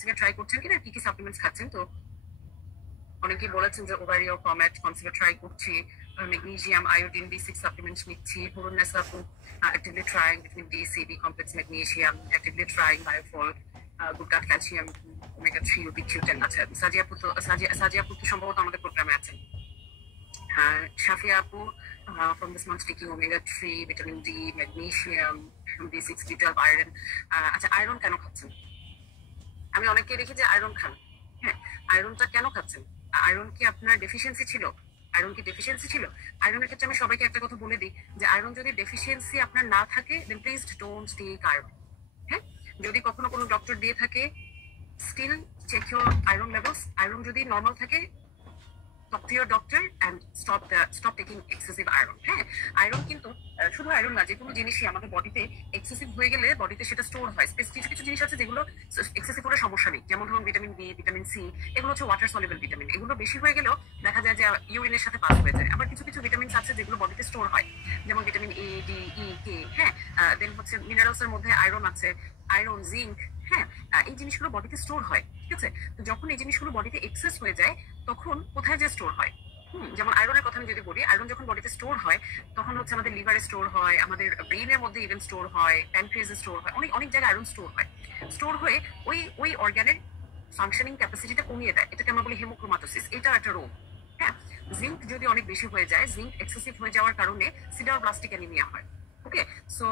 Try করছেন কিনা, কি কি সাপ্লিমেন্টস খাচ্ছেন? তো অনেকেই বলেছেন যে ওভারিও কমেট কনসিভার ট্রাই করছি, ম্যাগনেসিয়াম আয়োডিন B6 সাপ্লিমেন্টস নিচ্ছি, Hurunnesa actively trying vitamin D C B complex magnesium actively trying Biofol good gut calcium omega 3 UB-Q10 আছে। সাজিয়া আপু তো সম্ভবত আমাদের প্রোগ্রামে আছেন। Shafia Apu, from this month taking omega-3, vitamin D, magnesium, B6, B12, iron. আচ্ছা, iron কেন খাচ্ছেন? আমি অনেকেই দেখি যে আয়রন খান। হ্যাঁ, আয়রনটা কেন খাচ্ছেন? আয়রন কি আপনার ডেফিসিয়েন্সি ছিল? আয়রন কি ডেফিসিয়েন্সি ছিল? আয়রনের ক্ষেত্রে আমি সবাইকে একটা কথা বলে দিই যে আয়রন যদি ডেফিসিয়েন্সি আপনার না থাকে then please don't take iron. হ্যাঁ, যদি কখনো কোনো ডক্টর দিয়ে থাকে still check your iron levels. Iron যদি নর্মাল থাকে talk to your doctor and stop taking excessive iron. হ্যাঁ, আয়রন কিন্তু শুধু আয়রন না, যে কোনো জিনিসই আমাদের বডিতে এক্সেসিভ হয়ে গেলে বডিতে সেটা স্টোর হয়। কিছু কিছু জিনিস আছে যেগুলো এক্সেসিভ হলে সমস্যা নেই, যেমন ধরুন ভিটামিন বি, ভিটামিন সি, এগুলো হচ্ছে ওয়াটার সলিবল ভিটামিন। এগুলো বেশি হয়ে গেলেও দেখা যায় যে ইউরিনের সাথে পাস হয়ে যায়। আবার কিছু কিছু ভিটামিন আছে যেগুলো বডিতে স্টোর হয়, যেমন ভিটামিন এ, ডি, ই, কে। হ্যাঁ, দেন হচ্ছে মিনারেলস এর মধ্যে আয়রন আছে, আয়রন, জিঙ্ক। হ্যাঁ, এই জিনিসগুলো বডিতে স্টোর হয়। ঠিক আছে, তো যখন এই জিনিসগুলো বডিতে এক্সেস হয়ে যায় তখন কোথায় যে স্টোর হয়? যেমন আয়রনের কথা আমি যদি বলি, আয়রন যখন বডিতে স্টোর হয় তখন হচ্ছে আমাদের লিভারে স্টোর হয়, আমাদের ব্রেইনের মধ্যে ইভেন স্টোর হয়, প্যানক্রিয়াসে স্টোর হয়, অনেক অনেক জায়গায় আয়রন স্টোর হয়। স্টোর হয়ে ওই অর্গানের ফাংশনিং ক্যাপাসিটিটা কমিয়ে দেয়। এটাকে আমরা বলি হেমোক্রোমাটোসিস। এটা একটা রোগ। হ্যাঁ, জিঙ্ক যদি অনেক বেশি হয়ে যায়, জিঙ্ক এক্সেসিভ হয়ে যাওয়ার কারণে সিডারোব্লাস্টিক অ্যানিমিয়া হয়। ওকে, সো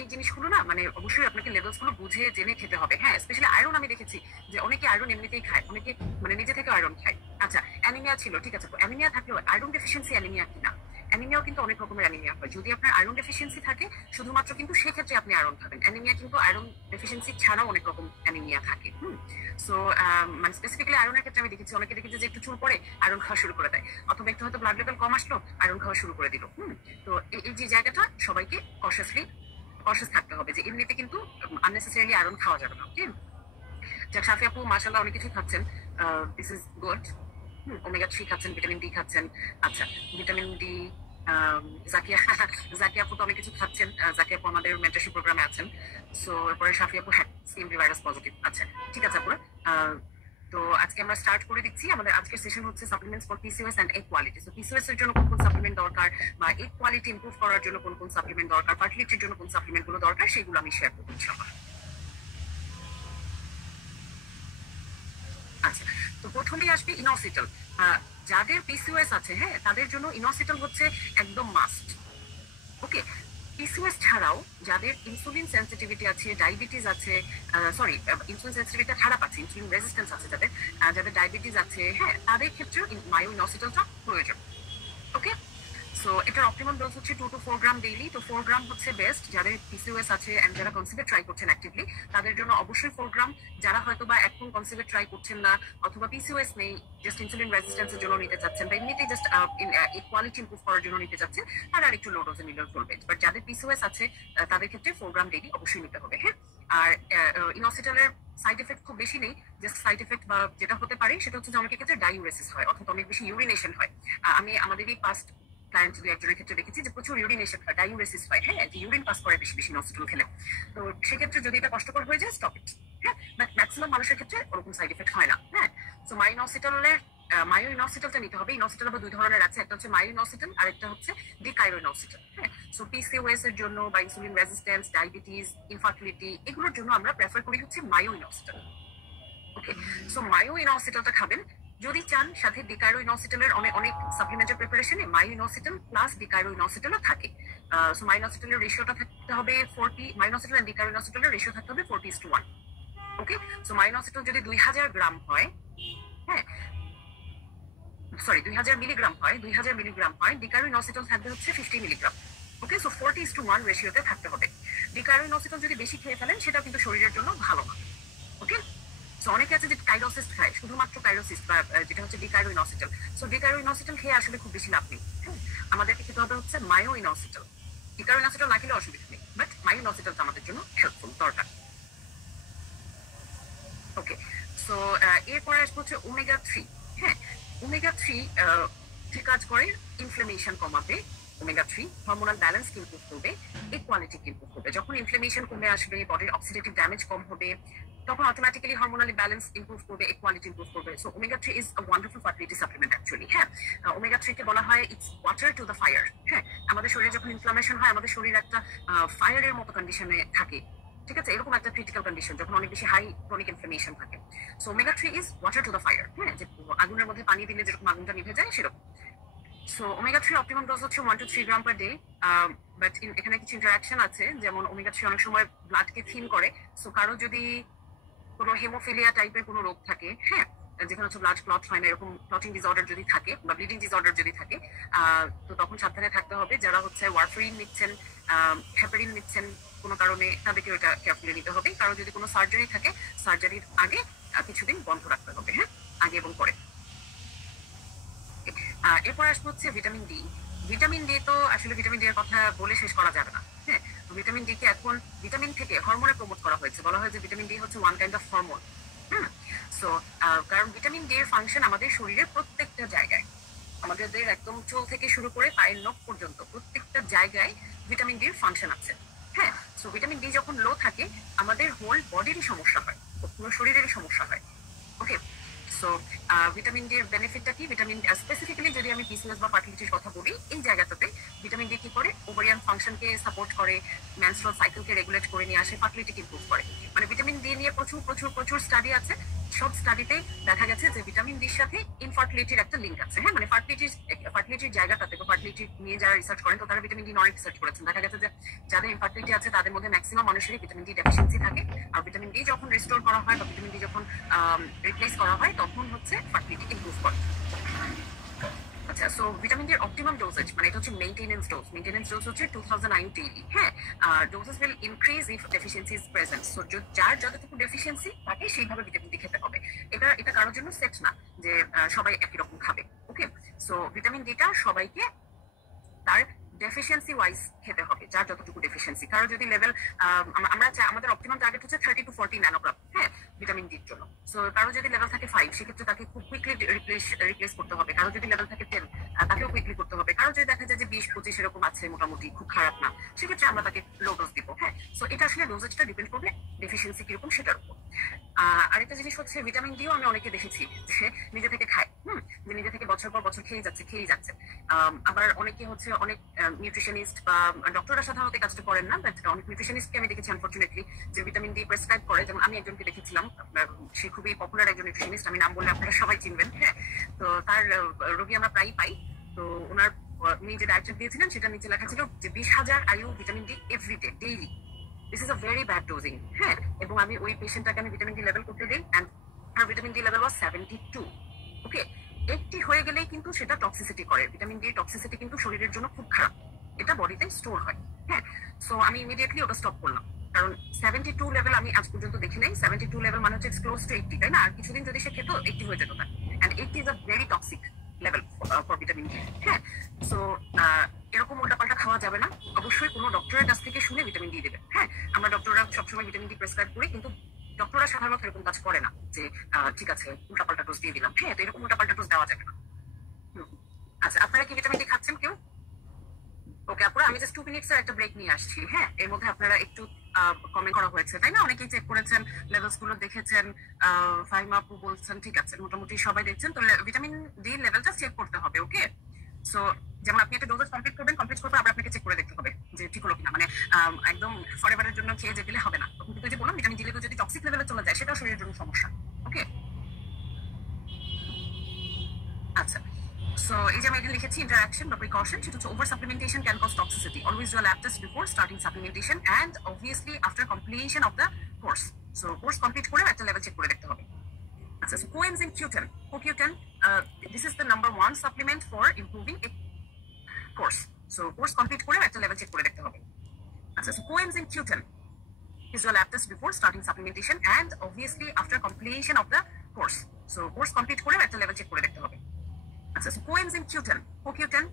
এই জিনিসগুলো না মানে অবশ্যই আপনাকে লেভেলস গুলো বুঝে জেনে খেতে হবে। হ্যাঁ, স্পেশালি আয়রন আমি দেখেছি যে অনেকে আয়রন এমনিতেই খায়, অনেকে মানে নিজে থেকে আয়রন খায়। আচ্ছা, অ্যানিমিয়া ছিল, ঠিক আছে, অ্যানিমিয়া থাকলেও আয়রন ডেফিসিয়েন্সি অ্যানিমিয়া কিনা? অ্যানিমিয়াও কিন্তু অনেক রকমের অ্যানিমিয়া হয়। যদি আপনার আয়রন ডেফিসিয়েন্সি থাকে শুধুমাত্র কিন্তু সেক্ষেত্রে আপনি আয়রন খাবেন। অ্যানিমিয়া কিন্তু আয়রন ডেফিসিয়েন্সি ছাড়াও অনেক রকম অ্যানিমিয়া থাকে। সো মানে স্পেসিফিক্যালি আয়রনের ক্ষেত্রে আমি দেখেছি অনেকে দেখেছি যে একটু চুল পরে আয়রন খাওয়া শুরু করে দেয়, অথবা একটু হয়তো ব্লাড লেভেল কম আসলো আয়রন খাওয়া শুরু করে দিল। তো এই যে জায়গাটা সবাইকে কনশাস থাকতে হবে যে এমনিতে কিন্তু আননেসেসারিলি আয়রন খাওয়া যাবে না। ঠিক, যাক, সাফি আপু মাশাআল্লাহ অনেক কিছু খাচ্ছেন, দিস ইজ গুড। ওমেগা 3 খাচ্ছেন, ভিটামিন ডি খাচ্ছেন। আচ্ছা, ভিটামিন ডি জাকিয়া আপু তো অনেক কিছু খাচ্ছেন। জাকিয়া আপু আমাদের মেন্টরশিপ প্রোগ্রামে আছেন। সো এরপরে সাফি আপু হ্যাঁ সিএমভি ভাইরাস পজিটিভ। আচ্ছা, ঠিক আছে আপু। তো আজকে আমরা স্টার্ট করে দিচ্ছি। আমাদের আজকের সেশন হচ্ছে supplements for PCOS and egg quality. So PCOS এর জন্য কোন কোন সাপ্লিমেন্ট দরকার, বা এগ কোয়ালিটি ইমপ্রুভ করার জন্য কোন কোন সাপ্লিমেন্ট দরকার, ফার্টিলিটির জন্য কোন সাপ্লিমেন্ট গুলো দরকার, সেগুলো আমি শেয়ার করবো ইনশাআল্লাহ। আচ্ছা, তো প্রথমেই আসবে ইনোসিটল। যাদের পিসিওএস আছে, হ্যাঁ, তাদের জন্য ইনোসিটল হচ্ছে একদম মাস্ট। ওকে, পিসিওএস ছাড়াও যাদের ইনসুলিন সেন্সিটিভিটি আছে, ডায়াবেটিস আছে, সরি ইনসুলিন সেন্সিটিভিটি খারাপ আছে, ইনসুলিন রেজিস্ট্যান্স আছে যাদের, যাদের ডায়াবেটিস আছে, হ্যাঁ, তাদের ক্ষেত্রেও মায়ো ইনোসিটলটা প্রয়োজন। ওকে, সো এটার অপটিমাম ডোজ হচ্ছে 2 to 4 গ্রাম ডেইলি। তো 4 গ্রাম হচ্ছে বেস্ট। যাদের পিসিওএস আছে এন্ড যারা কনসিভার ট্রাই করছেন অ্যাক্টিভলি, তাদের জন্য অবশ্যই 4 গ্রাম। যারা হয়তো বা এখন কনসিভার ট্রাই করছেন না, অথবা পিসিওএস নেই, জাস্ট ইনসুলিন রেজিস্ট্যান্সের জন্য নিতে চাচ্ছেন, বা এমনিতেই জাস্ট কোয়ালিটি ইমপ্রুভ করার জন্য নিতে চাচ্ছেন, তারা আর একটু লো ডোজে নিলেও চলবে। বাট যাদের পিসিওএস আছে তাদের ক্ষেত্রে 4 গ্রাম ডেইলি অবশ্যই নিতে হবে। হ্যাঁ, আর ইনোসিটলের সাইড এফেক্ট খুব বেশি নেই। জাস্ট সাইড এফেক্ট বা যেটা হতে পারে সেটা হচ্ছে যে অনেকের ক্ষেত্রে ডাইউরেসিস হয়, অর্থাৎ অনেক বেশি ইউরিনেশন হয়। আমি আমাদেরই পাস্ট ক্লায়েন্ট দুই একজনের ক্ষেত্রে দেখেছি যে প্রচুর ইউরিনেশন হয়, ডাইউরেসিস হয়। হ্যাঁ, যে ইউরিন পাস করে বেশি বেশি ইনোসিটল খেলে। তো সেক্ষেত্রে যদি এটা কষ্টকর হয়ে যায় স্টপ ইট। হ্যাঁ, বাট ম্যাক্সিমাম মানুষের ক্ষেত্রে ওরকম সাইড এফেক্ট হয় না। হ্যাঁ, সো মায়ো ইনোসিটলটা নিতে হবে। ইনোসিটল আবার দুই ধরনের আছে, একটা হচ্ছে মায়ো ইনোসিটল আর একটা হচ্ছে ডিকাইরো ইনোসিটল। হ্যাঁ, সো পিসিওএস এর জন্য বা ইনসুলিন রেজিস্ট্যান্স, ডায়াবেটিস, ইনফার্টিলিটি, এগুলোর জন্য আমরা প্রেফার করি হচ্ছে মায়ো ইনোসিটল। ওকে, সো মায়ো ইনোসিটলটা খাবেন। যদি চান সাথে ডিকাইরো ইনোসিটলের অনেক অনেক সাপ্লিমেন্টের প্রিপারেশনে মায়ো ইনোসিটল প্লাস ডিকাইরো ইনোসিটলও থাকে। সো মায়ো ইনোসিটলের রেশিওটা থাকতে হবে 40, মায়ো ইনোসিটল এন্ড ডিকাইরো ইনোসিটলের রেশিও থাকতে হবে 40:1। ওকে, সো মায়ো ইনোসিটল যদি 2000 গ্রাম হয়, হ্যাঁ সরি 2000 মিলিগ্রাম হয়, 2000 মিলিগ্রাম হয়, ডিকাইরো ইনোসিটল থাকবে হচ্ছে 50 মিলিগ্রাম। ওকে, সো 40:1 রেশিওতে থাকতে হবে। ডিকাইরো ইনোসিটল যদি বেশি খেয়ে ফেলেন সেটা কিন্তু শরীরের জন্য ভালো না। ওকে, সো অনেকে আছে যে কাইরোসিস খায়, শুধুমাত্র কাইরোসিস বা যেটা হচ্ছে ডিকাইরো ইনোসিটল। সো ডিকাইরো ইনোসিটল খেয়ে আসলে খুব বেশি লাভ নেই। আমাদেরকে খেতে হবে হচ্ছে মায়ো ইনোসিটল। ডিকাইরো ইনোসিটল না খেলে অসুবিধা নেই, বাট মায়ো ইনোসিটলটা আমাদের জন্য হেল্পফুল দরকার। ওকে, সো এরপরে আসবো হচ্ছে ওমেগা 3। হ্যাঁ, ওমেগা 3 কাজ করে ইনফ্লামেশন কমাবে। ওমেগা 3 হরমোনাল ব্যালেন্স ইমপ্রুভ করবে, ইকুয়ালিটি ইমপ্রুভ করবে। যখন ইনফ্লামেশন কমে আসবে, বডির অক্সিডেটিভ ড্যামেজ কম হবে, তখন অটোমেটিক্যালি হরমোনালি ব্যালেন্স ইমপ্রুভ করবে, ইকুয়ালিটি ইমপ্রুভ করবে। So omega 3 is a wonderful fertility supplement actually. হ্যাঁ, ওমেগা 3 কে বলা হয় it's water to the fire. হ্যাঁ, আমাদের শরীরে যখন ইনফ্লামেশন হয়, আমাদের শরীর একটা ফায়ারের মতো কন্ডিশনে থাকে, ঠিক আছে, এরকম একটা ক্রিটিক্যাল কন্ডিশন যখন অনেক বেশি হাই ক্রনিক ইনফ্লামেশন থাকে। So omega 3 is water to the fire. হ্যাঁ, যে আগুনের মধ্যে পানি দিলে যেরকম আগুনটা নিভে যায় সেরকম। সো ওমেগা 3 অপটিমাম ডোজ হচ্ছে 1 to 3 gram per day. But এখানে কিছু ইন্টারাকশন আছে, যেমন ওমেগা 3 অনেক সময় ব্লাডকে থিন করে। সো কারো যদি কোনো হেমোফিলিয়া টাইপের কোনো রোগ থাকে, হ্যাঁ, যেখানে হচ্ছে ব্লাড ক্লট হয় না, এরকম ক্লটিং ডিসঅর্ডার যদি থাকে বা ব্লিডিং ডিসঅর্ডার যদি থাকে, তো তখন সাবধানে থাকতে হবে। যারা হচ্ছে ওয়ারফারিন নিচ্ছেন, হেপারিন নিচ্ছেন কোনো কারণে, তাদেরকে ওটা কেয়ারফুলি নিতে হবে। কারো যদি কোনো সার্জারি থাকে, সার্জারির আগে কিছুদিন বন্ধ রাখতে হবে। হ্যাঁ, আগে এবং পরে। এরপর আসবো হচ্ছে ভিটামিন ডি। ভিটামিন ডি তো আসলে ভিটামিন ডি এর কথা বলে শেষ করা যাবে না। হ্যাঁ, ভিটামিন ডি কে এখন ভিটামিন থেকে হরমোনে প্রমোট করা হয়েছে। বলা হয় যে ভিটামিন ডি হচ্ছে one kind of hormone. So কারণ ভিটামিন ডি এর ফাংশন আমাদের শরীরের প্রত্যেকটা জায়গায়, আমাদের একদম চুল থেকে শুরু করে পায়ের নখ পর্যন্ত প্রত্যেকটা জায়গায় ভিটামিন ডি এর ফাংশন আছে। হ্যাঁ, সো ভিটামিন ডি যখন লো থাকে আমাদের হোল বডিরই সমস্যা হয়, পুরো শরীরেরই সমস্যা হয়। ওকে, সো ভিটামিন ডি এর বেনিফিটটা কি? ভিটামিন স্পেসিফিক্যালি যদি আমি পিসিএস বা ফার্টিলিটির কথা বলি, এই জায়গাটাতে ভিটামিন ডি কি করে? ওভারিয়ান ফাংশনকে সাপোর্ট করে, মেনস্ট্রুয়াল সাইকেলকে রেগুলেট করে নিয়ে আসে, ফার্টিলিটিকে ইমপ্রুভ করে। মানে ভিটামিন ডি নিয়ে প্রচুর প্রচুর প্রচুর স্টাডি আছে। সব স্টাডিতে দেখা গেছে যে ভিটামিন ডির সাথে ইনফার্টিলিটির একটা লিঙ্ক আছে। হ্যাঁ, মানে ফার্টিলিটির জায়গাটাতে বা ফার্টিলিটি নিয়ে যারা রিসার্চ করেন, তো তারা ভিটামিন ডি অনেক রিসার্চ করেছেন। দেখা গেছে যে যাদের ইনফার্টিলিটি আছে তাদের মধ্যে ম্যাক্সিমাম মানুষেরই ভিটামিন ডি ডেফিসিয়েন্সি থাকে। আর ভিটামিন ডি যখন রিস্টোর করা হয় বা ভিটামিন ডি যখন রিপ্লেস করা হয়, তখন হচ্ছে ফার্টিলিটি ইমপ্রুভ করে। আচ্ছা, সো ভিটামিন ডির অপটিমাম ডোজেজ, মানে এটা হচ্ছে মেইনটেনেন্স ডোজ। মেইনটেনেন্স ডোজ হচ্ছে 2000 IU ডেইলি। হ্যাঁ, doses will increase if deficiency is present. So যার যতটুকু ডেফিসিয়েন্সি তাকে সেইভাবে ভিটামিন ডি খেতে হবে। এটা কারোর জন্য সেট না যে সবাই একই রকম খাবে। ওকে, সো ভিটামিন ডিটা সবাইকে তার ডেফিসিয়েন্সি ওয়াইজ খেতে হবে, যার যতটুকু ডেফিসিয়েন্সি। কারো যদি লেভেল, আমাদের অপটিমাম টার্গেট হচ্ছে 30 to 40 ন্যানোগ্রাম, হ্যাঁ, ভিটামিন ডির জন্য। সো কারো যদি লেভেল থাকে 5, সেক্ষেত্রে তাকে খুব কুইকলি রিপ্লেস করতে হবে। কারো যদি লেভেল থাকে 10, তাকেও কুইকলি করতে হবে। কারো যদি দেখা যায় যে 20-25 এরকম আছে, মোটামুটি খুব খারাপ না, সেক্ষেত্রে আমরা তাকে লো ডোজ দিব। হ্যাঁ, সো এটা আসলে ডোজেজটা ডিপেন্ড করবে ডেফিসিয়েন্সি কিরকম সেটার উপর। আরেকটা জিনিস হচ্ছে ভিটামিন ডিও আমি অনেকে দেখেছি যে নিজে থেকে খায়, নিজে থেকে বছর পর বছর খেয়ে যাচ্ছে। আবার অনেকে হচ্ছে অনেক নিউট্রিশনিস্ট বা ডক্টররা সাধারণত কাজটা করেন না, বাট অনেক নিউট্রিশনিস্টকে আমি দেখেছি আনফরচুনেটলি যে ভিটামিন ডি প্রেসক্রাইব করে। যেমন আমি একজনকে দেখেছিলাম, সে খুবই পপুলার একজন নিউট্রিশনিস্ট, আমি নাম বললে আপনারা সবাই চিনবেন। হ্যাঁ, তো তার রোগী আমরা প্রায়ই পাই। তো ওনার উনি যে ডায়েট দিয়েছিলেন সেটা নিচে লেখা ছিল যে 20,000 IU vitamin D everyday, daily. This is a very bad dosing. হ্যাঁ, এবং আমি ওই পেশেন্টটাকে আমি ভিটামিন ডি লেভেল করতে দিই, অ্যান্ড আর vitamin D level was 72। Okay, 80 হয়ে গেলেই কিন্তু সেটা টক্সিসিটি করে। ভিটামিন ডি টক্সিসিটি কিন্তু শরীরের জন্য খুব খারাপ, এটা বডিতে স্টোর হয়। হ্যাঁ, সো আমি ইমিডিয়েটলি ওটা স্টপ করলাম, কারণ 72 লেভেল আমি আজ পর্যন্ত দেখি নাই। 72 লেভেল মানে হচ্ছে ক্লোজ টু 80, তাই না? আর কিছুদিন যদি সে খেত 80 হয়ে যেত তার, and 80 is a very toxic level for vitamin D. হ্যাঁ, সো এরকম উল্টাপাল্টা খাওয়া যাবে না। অবশ্যই কোনো ডক্টরের কাছ থেকে শুনে ভিটামিন ডি দেবে। হ্যাঁ, আমরা ডক্টররা সবসময় ভিটামিন ডি প্রেসক্রাইব করি, কিন্তু ডক্টররা সাধারণত এরকম কাজ করে না যে ঠিক আছে উল্টাপাল্টা ডোজ দিয়ে দিলাম। হ্যাঁ, তো এরকম উল্টাপাল্টা ডোজ দেওয়া যাবে না। আচ্ছা, আপনারা কি ভিটামিন ডি খাচ্ছেন কেউ? ওকে আপুরা, আমি জাস্ট 2 মিনিটস এর একটা ব্রেক নিয়ে আসছি। হ্যাঁ, এর মধ্যে আপনারা একটু কমেন্ট করা হয়েছে, তাই না? অনেকেই চেক করেছেন, লেভেলস গুলো দেখেছেন। ফাহিমা আপু বলছেন ঠিক আছে, মোটামুটি সবাই দেখছেন। তো ভিটামিন ডি লেভেলটা চেক করতে হবে। ওকে, সো যেমন আপনি একটা ডোজ কমপ্লিট করবেন, কমপ্লিট করবে আবার আপনাকে চেক করে দেখতে হবে যে ঠিক হলো কিনা। মানে একদম ফরএভারের জন্য খেয়ে যে দিলে হবে না। কিন্তু যে বললাম ভিটামিন ডি লেভেল যদি টক্সিক লেভেলে চলে যায়, সেটাও শরীরের জন্য সমস্যা। ওকে, আচ্ছা, সো এই যে আমি এখানে লিখেছি ইন্টারাকশন বা প্রিকশন, সেটা হচ্ছে over supplementation can cause toxicity. Always do a lab test before starting supplementation and obviously after completion of the course. So course complete করে একটা লেভেল চেক করে দেখতে হবে। আচ্ছা, so coenzyme Q10, CoQ10, this is the number 1 supplement for improving a course. So course complete করে একটা level check করে দেখতে হবে। আচ্ছা, so coenzyme Q10 is your lab test before starting supplementation and obviously after completion of the course. So course complete করে একটা level check করে দেখতে হবে। আচ্ছা, so coenzyme Q10, CoQ10,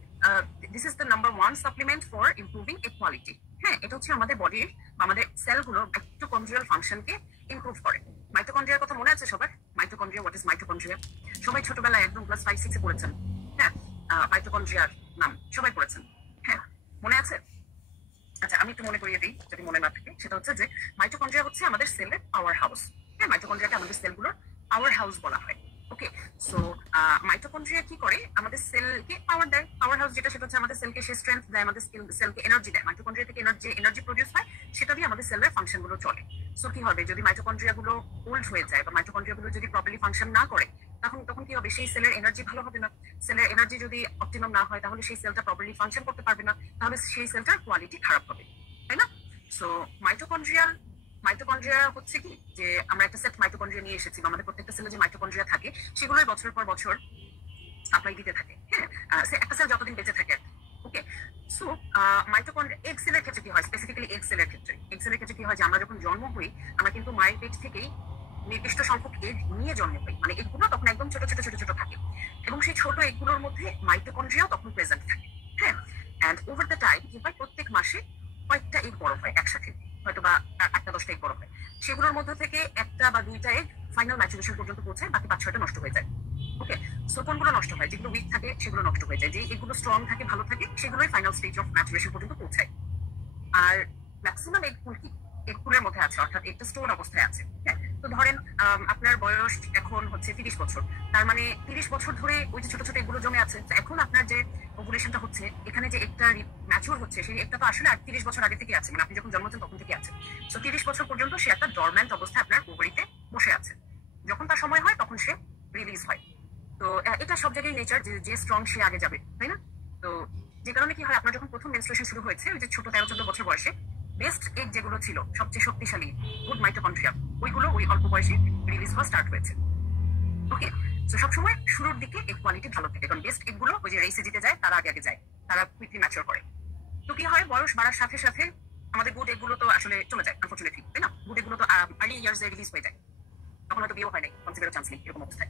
this is the number 1 supplement for improving equality. হ্যাঁ, এটা হচ্ছে আমাদের বডির বা আমাদের সেলগুলো মাইটোকন্ড্রিয়াল ফাংশনকে ইমপ্রুভ করে। মাইটোকন্ড্রিয়ার কথা মনে আছে সবার? Mitochondria, what is mitochondria? সবাই ছোটবেলায় একদম ক্লাস 5-6 এ পড়েছেন। হ্যাঁ, মাইটোকন্ড্রিয়ার নাম সবাই পড়েছেন। হ্যাঁ, মনে আছে? আচ্ছা, আমি একটু মনে করিয়ে দিই যদি মনে না থাকে। সেটা হচ্ছে যে মাইটোকন্ড্রিয়া হচ্ছে আমাদের সেলের পাওয়ার হাউস। হ্যাঁ, মাইটোকন্ড্রিয়াকে আমাদের সেলগুলোর পাওয়ার হাউস বলা হয়। ওকে, সো মাইটোকন্ড্রিয়া কি করে আমাদের সেলকে পাওয়ার দেয়। পাওয়ার হাউস যেটা সেটা হচ্ছে আমাদের সেলকে সে স্ট্রেংথ দেয়, আমাদের সেলকে এনার্জি দেয়। মাইটোকন্ড্রিয়া থেকে এনার্জি প্রডিউস হয়, সেটা দিয়ে আমাদের সেলের ফাংশন গুলো চলে। সো কি হবে যদি মাইটোকন্ড্রিয়া গুলো ওল্ড হয়ে যায় বা মাইটোকন্ড্রিয়া গুলো যদি প্রপারলি ফাংশন না করে, তখন কি হবে, সেই সেলের এনার্জি ভালো হবে না। সেলের এনার্জি যদি অপটিমাম না হয় তাহলে সেই সেলটা প্রপারলি ফাংশন করতে পারবে না, তাহলে সেই সেলটার কোয়ালিটি খারাপ হবে, তাই না? সো মাইটোকন্ড্রিয়া হচ্ছে কি যে আমরা একটা সেট মাইটোকন্ড্রিয়া নিয়ে এসেছি, আমাদের প্রত্যেকটা সেলে যে মাইটোকন্ড্রিয়া থাকে সেগুলোই বছরের পর বছর সাপ্লাই দিতে থাকে। হ্যাঁ, একটা সেল যতদিন বেঁচে থাকে। ওকে, সো মাইটোকন্ড্রিয়া এগ সেলের ক্ষেত্রে কি হয়, স্পেসিফিক্যালি এগ সেলের ক্ষেত্রে কি হয় যে আমরা যখন জন্ম হই আমরা কিন্তু মায়ের পেট থেকেই নির্দিষ্ট সংখ্যক এগ নিয়ে জন্ম হই, মানে এগুলো তখন একদম ছোট ছোট ছোট ছোট থাকে এবং সেই ছোট এগুলোর মধ্যে মাইটোকন্ড্রিয়াও তখন প্রেজেন্ট থাকে। হ্যাঁ, অ্যান্ড ওভার দ্য টাইম কি হয়, প্রত্যেক মাসে কয়েকটা এগ বড় হয় একসাথে, হয়তো বা 8-10টা এগ বড় হয়। সেগুলোর মধ্যে থেকে 1টা বা 2টা এগ ফাইনাল ম্যাচুরেশন পর্যন্ত পৌঁছায়, বাকি 5-6টা নষ্ট হয়ে যায়। ওকে, সো কোনগুলো নষ্ট হয়, যেগুলো উইক থাকে সেগুলো নষ্ট হয়ে যায়, যে এগুলো স্ট্রং থাকে ভালো থাকে সেগুলোই ফাইনাল স্টেজ অফ ম্যাচুরেশন পর্যন্ত পৌঁছায়। আর ম্যাক্সিমাম এগফুল কি এগফুলের মধ্যে আছে, অর্থাৎ একটা স্টোর অবস্থায় আছে। হ্যাঁ, তো ধরেন আপনার বয়স এখন হচ্ছে 30 বছর, তার মানে 30 বছর ধরে ওই যে ছোট ছোট এগুলো জমে আছে। এখন আপনার যে ওভুলেশনটা হচ্ছে, এখানে যে একটা ম্যাচুর হচ্ছে, সেই একটা তো আসলে 30 বছর আগে থেকে আছে, মানে আপনি যখন জন্মাচ্ছেন তখন থেকে আছে। সো 30 বছর পর্যন্ত সে একটা ডরম্যান্ট অবস্থায় আপনার ওভারিতে বসে আছে। যখন তার সময় হয় তখন সে রিলিজ হয়। তো এটা সব জায়গায় নেচার, যে স্ট্রং সে আগে যাবে, তাই না? তো যে কারণে কি হয়, আপনার যখন প্রথম মেনস্ট্রুয়েশন শুরু হয়েছে ওই যে ছোট 13-14 বছর বয়সে, বেস্ট এগ যেগুলো ছিল সবচেয়ে শক্তিশালী গুড মাইটোকন্ড্রিয়া, ওইগুলো ওই অল্প বয়সে রিলিজ হওয়া স্টার্ট হয়েছে। ওকে, তো সবসময় শুরুর দিকে এগ কোয়ালিটি ভালো থাকে, কারণ বেস্ট এগগুলো ওই যে রেসে জিতে যায়, তারা আগে যায়, তারা কুইকলি ম্যাচিওর করে। তো কি হয়, বয়স বাড়ার সাথে সাথে আমাদের গুড এগগুলো তো আসলে চলে যায় আনফরচুনেটলি, তাই না? গুড এগগুলো তো আর্লি ইয়ার্সে রিলিজ হয়ে যায়, তখন হয়তো বিয়েও হয় নাই, কনসিডারের চান্স নেই এরকম অবস্থায়।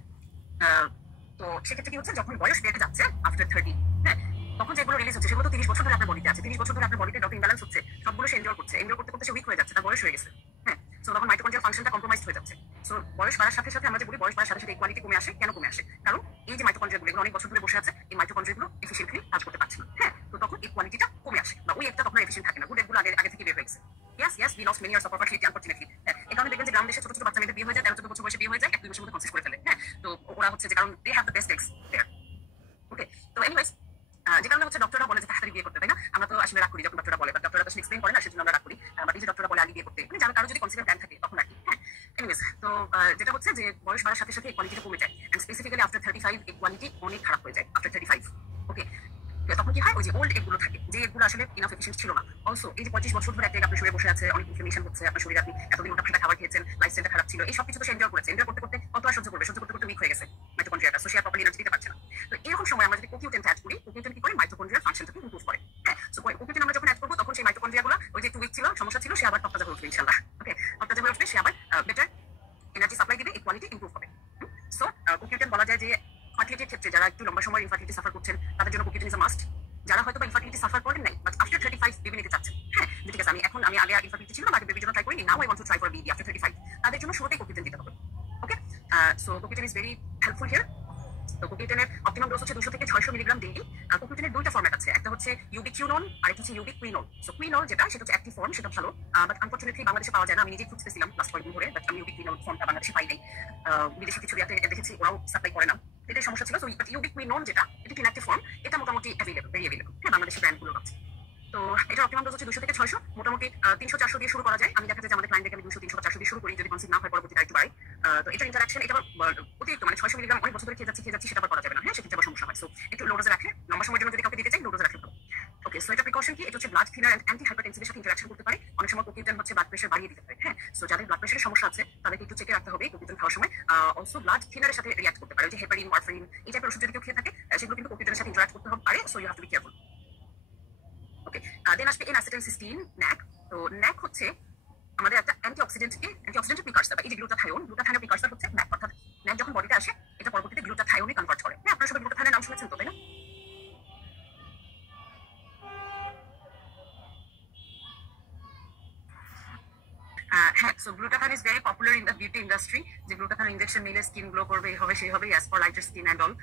তো সেক্ষেত্রে কি হচ্ছে, যখন বয়স বেড়ে যাচ্ছে আফটার 30, হ্যাঁ, তখন যেগুলো রিলিজ হচ্ছে সেগুলো তো 30 বছর ধরে আপনার বডিতে আছে, 30 বছর ধরে আপনার বডিতে ডট ইমব্যালেন্স হচ্ছে, সবগুলো সে এনজয় করতে করতে সে উইক হয়ে যাচ্ছে, তার বয়স হয়ে গেছে। হ্যাঁ, সো তখন মাইটোকন্ড্রিয়াল ফাংশনটা কম্প্রোমাইজ হয়ে যাচ্ছে। সো বয়স বাড়ার সাথে সাথে আমরা যে বলি বয়স বাড়ার সাথে সাথে ইকুয়ালিটি কমে আসে। কেন কমে আসে? কারণ এই যে মাইটোকন্ড্রিয়াগুলো এগুলো অনেক বছর ধরে বসে আছে, এই মাইটোকন্ড্রিয়াগুলো এফিশিয়েন্টলি কাজ করতে পারছে না। হ্যাঁ, তো তখন ইকুয়ালিটিটা কমে আসে, বা ওই একটা তখন এফিশিয়েন্ট থাকে না, গুড এগুলো আগে থেকে বের হয়ে গেছে। yes we lost many years of our fertility unfortunately। এই কারণে দেখবেন যে গ্রাম দেশে ছোট ছোট বাচ্চা মেয়েদের বিয়ে হয়ে যায়, 13-14 বছর বয়সে বিয়ে হয়ে যায়, 1-2 বছরের মধ্যে কনসিভ করে ফেলে। হ্যাঁ, তো ওরা হচ্ছে যে কারণ they have the best eggs there। ওকে, তো এনিওয়েজ যে কারণে হচ্ছে ডক্টররা বলে যে তাড়াতাড়ি বিয়ে করতে, তাই না? আমরা তো আসলে রাগ করি যখন ডক্টররা বলে, বা ডক্টররা তো আসলে এক্সপ্লেইন করে না, সেজন্য আমরা রাগ করি। বাট এই যে ডক্টররা বলে আগে বিয়ে করতে, মানে যারা কারো যদি কনসিডার প্ল্যান থাকে তখন আর কি। হ্যাঁ, এনিওয়েজ তো যেটা হচ্ছে যে বয়স বাড়ার সাথে সাথে কোয়ালিটিটা কমে যায়, এন্ড স্পেসিফিক্যালি আফটার 35 এই কোয়ালিটি অনেক খারাপ হয়ে যায় আফটার 35। ওকে, তখন কি হয়, ওই যে ওল্ড এগুলো থাকে, যে এগুলো আসলে ইনাফ এফিশিয়েন্ট ছিল না। অলসো এই যে 25 বছর ধরে একটা আপনার শরীরে বসে আছে, অনেক ইনফ্লামেশন হচ্ছে আপনার শরীরে, আপনি এতদিন ওটা খাবার খেয়েছেন, লাইফস্টাইলটা খারাপ ছিল, এই সব কিছু তো সে এনজয় করেছে, এনজয় করতে করতে কত আর সহ্য করতে করতে উইক হয়ে গেছে মাইটোকন্ড্রিয়াটা, সো সে আর প্রপারলি এনার্জি দিতে পারছে না। তো এরকম সময় আমরা যদি কোকিউটেন অ্যাড করি, কোকিউটেন কি করে, মাইটোকন্ড্রিয়াল ফাংশনটাকে ইমপ্রুভ করে। হ্যাঁ, সো কোকিউটেন আমরা যখন অ্যাড করবো তখন সেই মাইটোকন্ড্রিয়াগুলো ওই যে একটু উইক ছিল, সমস্যা ছিল, সে আবার তত্ত্বাজা হয়ে উঠবে ইনশাআল্লাহ। ওকে, তত্ত্বাজা হয়ে উঠবে, সে আবার বেটার এনার্জি সাপ্লাই দিবে, ইকুয়ালিটি ইমপ্রুভ হবে। সো কোকিউটেন বলা যায় যে ফার্টিলিটির ক্ষেত্রে যারা একটু লম্বা সময় ইনফার্টিলিটি সাফার করছেন তাদের জন্য কোকিউটেন ইজ আ মাস্ট। যারা হয়তো বা ইনফার্টিলিটি সাফার করেন নাই, বাট আফটার 35 বেবি নিতে চাচ্ছেন, হ্যাঁ, ঠিক আছে, আমি আগে ইনফার্টিলিটি ছিল না, আগে বেবির জন্য ট্রাই করিনি, now I want to try for baby after 35, তাদের জন্য শুরুতেই কোকিউটেন দিতে হবে। Okay, so CoQ ten is very helpful here. তো কোকিউটেনের অপটিমাম ডোজ হচ্ছে 200 থেকে 600 মিলিগ্রাম ডেইলি। কোকিউটেনের দুইটা ফরম্যাট আছে, একটা হচ্ছে ইউবিকিউনন আর একটা হচ্ছে ইউবিকুইনল। সো কুইনল যেটা, সেটা হচ্ছে অ্যাক্টিভ ফর্ম, সেটা ভালো, বাট আনফরচুনেটলি বাংলাদেশে পাওয়া যায় না। আমি নিজে খুঁজতেছিলাম লাস্ট কয়েকদিন ধরে, বাট আমি ইউবিকুইনল ফর্মটা বাংলাদেশে পাই নাই। বিদেশি কিছু ইয়াতে দেখেছি ওরাও সাপ্লাই করে না, এটাই সমস্যা ছিল। সো বাট ইউবিকুইনল যেটা, এটা ইনঅ্যাক্টিভ ফর্ম, এটা মোটামুটি ভেরি অ্যাভেলেবল, হ্যাঁ, বাংলাদেশি ব্র্যান্ডগুলো আছে। তো এটা অপটিমাম ডোজ হচ্ছে 200 থেকে 600, মোটামুটি 300-400 দিয়ে শুরু করা যায়। আমি দেখা যায় যে আমাদের ক্লায়েন্টদেরকে আমি 200-300-400 দিয়ে শুরু করি, যদি কনসিভ না হয় পরবর্তীতে একটু বাড়াই। তো এটার ইন্টারাকশন, এটা অতিরিক্ত মানে 600 মিলিগ্রাম অনেক বছর ধরে খেয়ে যাচ্ছি সেটা আবার করা যাবে না। হ্যাঁ, সেক্ষেত্রে আবার সমস্যা হয়। সো একটু লো ডোজে রাখলে, লম্বা সময়ের জন্য যদি কাউকে দিতে চাই লো ডোজে রাখলে ভালো। ওকে, সো এটা প্রিকশন কি, এটা হচ্ছে ব্লাড থিনার এন্ড অ্যান্টি হাইপারটেনসিভের সাথে ইন্টারাকশন করতে পারে। অনেক সময় কোকিউটেন হচ্ছে ব্লাড প্রেশার বাড়িয়ে দিতে পারে। হ্যাঁ, সো যাদের ব্লাড প্রেশারের সমস্যা আছে তাদেরকে একটু চেকে রাখতে হবে কোকিউটেন খাওয়ার সময়। অলসো ব্লাড থিনারের সাথে রিঅ্যাক্ট করতে পারে, ওই যে হেপারিন, ওয়ারফারিন, এই টাইপের ওষুধ যদি কেউ খেয়ে থাকে সেগুলো কিন্তু কোকিউটেনের সাথে ইন্টারাক্ট করতে পারে। So you have to be careful. Okay, then আসবে এন-অ্যাসিটাইলসিস্টিন, ন্যাক। তো ন্যাক হচ্ছে আমাদের একটা অ্যান্টিঅক্সিডেন্টের প্রিকারসার, বা এই যে গ্লুটাথায়োনের প্রিকারসার হচ্ছে ন্যাক, অর্থাৎ ন্যাক যখন বডিতে আসে এটা পরবর্তীতে গ্লুটাথায়োনে কনভার্ট করে। হ্যাঁ, আপনারা সবাই গ্লুটাথায়োনের নাম শুনেছেন তো, তাই না? হ্যাঁ, so glutathione is very popular in the beauty industry যে গ্লুটাথায়ন ইনজেকশন নিলে স্কিন গ্লো করবে, এই হবে সেই হবে, as for lighter skin and all.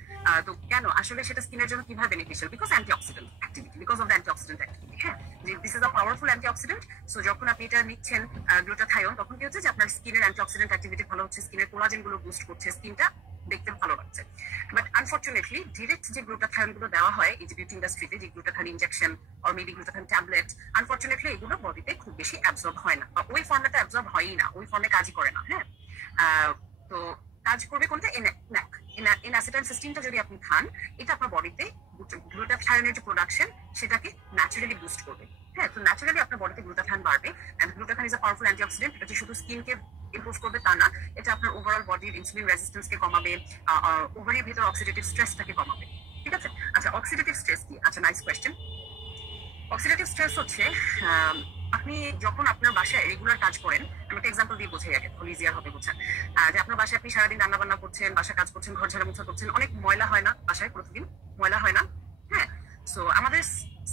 তো কেন আসলে সেটা স্কিনের জন্য কিভাবে beneficial? Because antioxidant activity, because of the antioxidant activity. হ্যাঁ, যে this is a powerful antioxidant. So যখন আপনি এটা নিচ্ছেন গ্লুটাথায়ন, তখন কি হচ্ছে যে আপনার স্কিনের অ্যান্টিঅক্সিডেন্ট অ্যাক্টিভিটি ভালো হচ্ছে, স্কিনের কোলাজেন গুলো বুস্ট করছে, স্কিনটা দেখতে ভালো লাগছে। বাট আনফর্চুনেটলি ডিরেক্ট যে গ্লুটাথায়ন গুলো দেওয়া হয় এই যে বিউটি ইন্ডাস্ট্রিতে, যে glutathione injection or maybe glutathione tablet, unfortunately এগুলো বডিতে খুব বেশি অ্যাবজর্ব হয় না, বা ওই ফর্মেটে অ্যাবজর্ব হয়ই না, ওই ফর্মে কাজই করে না। হ্যাঁ, তো কাজ করবে কোনটা? ইনঅ্যাসিটাইলসিস্টিনটা যদি আপনি খান, এটা আপনার বডিতে গ্লুটাথায়নের যে প্রোডাকশন সেটাকে ন্যাচারালি বুস্ট করবে। হ্যাঁ, তো ন্যাচারালি আপনার বডিতে গ্লুটাথায়ন বাড়বে। And glutathione is a powerful antioxidant. এটা যে শুধু স্কিনকে ইমপ্রুভ করবে তা না, এটা আপনার ওভারঅল বডির ইনসুলিন রেজিস্ট্যান্সকে কমাবে, ওভারির ভিতর অক্সিডেটিভ স্ট্রেসটাকে কমাবে। ঠিক আছে? আচ্ছা, অক্সিডেটিভ স্ট্রেস কি? আচ্ছা, নাইস কোয়েশ্চেন। অক্সিডেটিভ স্ট্রেস হচ্ছে আপনি যখন আপনার বাসায় রেগুলার কাজ করেন, আমি একটা এক্সাম্পল দিয়ে বোঝাই আগে, খুব ইজিয়ার হবে বোঝান। যে আপনার বাসায় আপনি সারাদিন রান্না বান্না করছেন, বাসায় কাজ করছেন, ঘর ঝাড়া মোছা করছেন, অনেক ময়লা হয় না বাসায়? প্রতিদিন ময়লা হয় না? হ্যাঁ, সো আমাদের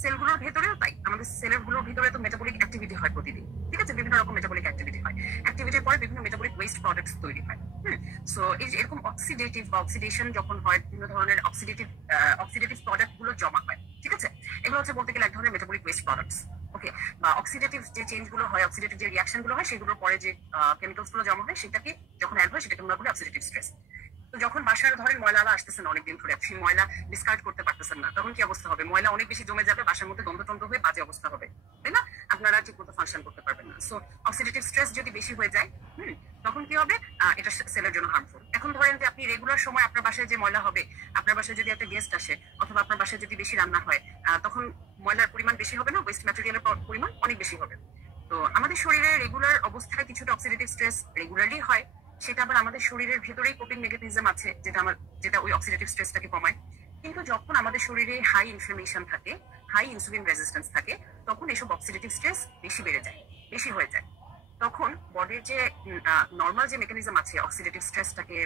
সেলগুলোর ভেতরেও তাই, আমাদের সেলগুলোর ভিতরে তো মেটাবলিক অ্যাক্টিভিটি হয় প্রতিদিন। ঠিক আছে? বিভিন্ন রকম মেটাবলিক অ্যাক্টিভিটি হয়, অ্যাক্টিভিটির পরে বিভিন্ন মেটাবলিক ওয়েস্ট প্রোডাক্টস তৈরি হয়। সো এই যে এরকম অক্সিডেটিভ বা অক্সিডেশন যখন হয়, বিভিন্ন ধরনের অক্সিডেটিভ প্রোডাক্ট গুলো জমা হয়। ঠিক আছে? এগুলো হচ্ছে বলতে গেলে এক ধরনের মেটাবলিক ওয়েস্ট প্রোডাক্টস। ওকে, বা অক্সিডেটিভ যে চেঞ্জ গুলো হয়, অক্সিডেটিভ যে রিয়াকশন গুলো হয়, সেগুলোর পরে যে কেমিক্যালস গুলো জমা হয়, সেটাকে যখন অ্যাড হয় সেটাকে আমরা বলি অক্সিডেটিভ স্ট্রেস। তো যখন বাসার ধরেন ময়লা আসতেছেন অনেকদিন ধরে, আপনি ময়লা ডিসকার্ড করতে পারতেছেন না, তখন কি অবস্থা হবে? ময়লা অনেক বেশি জমে যাবে, বাসার মধ্যে দ্বন্দ্ব হয়ে বাজে অবস্থা হবে, তাই না? আপনারা ঠিক মতো ফাংশন করতে পারবেন না। সো অক্সিডেটিভ স্ট্রেস যদি বেশি হয়ে যায়, তখন কি হবে? এটা সেলের জন্য হার্মফুল। এখন ধরেন যে আপনি রেগুলার সময় আপনার বাসায় যে ময়লা হবে, আপনার বাসায় যদি একটা গেস্ট আসে অথবা আপনার বাসায় যদি বেশি রান্না হয়, তখন ময়লার পরিমাণ বেশি হবে না, ওয়েস্ট ম্যাটেরিয়ালের পরিমাণ অনেক বেশি হবে। তো আমাদের শরীরে রেগুলার অবস্থায় কিছুটা অক্সিডেটিভ স্ট্রেস রেগুলারলি হয়, সেটা আবার আমাদের শরীরের ভেতরেই কোপিং মেকানিজম আছে, যেটা ওই অক্সিডেটিভ স্ট্রেসটাকে কমায়। কিন্তু যখন আমাদের শরীরে হাই ইনফ্লামেশন থাকে, হাই ইনসুলিন রেজিস্ট্যান্স থাকে, তখন এসব অক্সিডেটিভ স্ট্রেস বেশি বেড়ে যায়, বেশি হয়ে যায়। তখন বডির যে নর্মাল যে মেকানিজম আছে অক্সিডেটিভ স্ট্রেসটাকে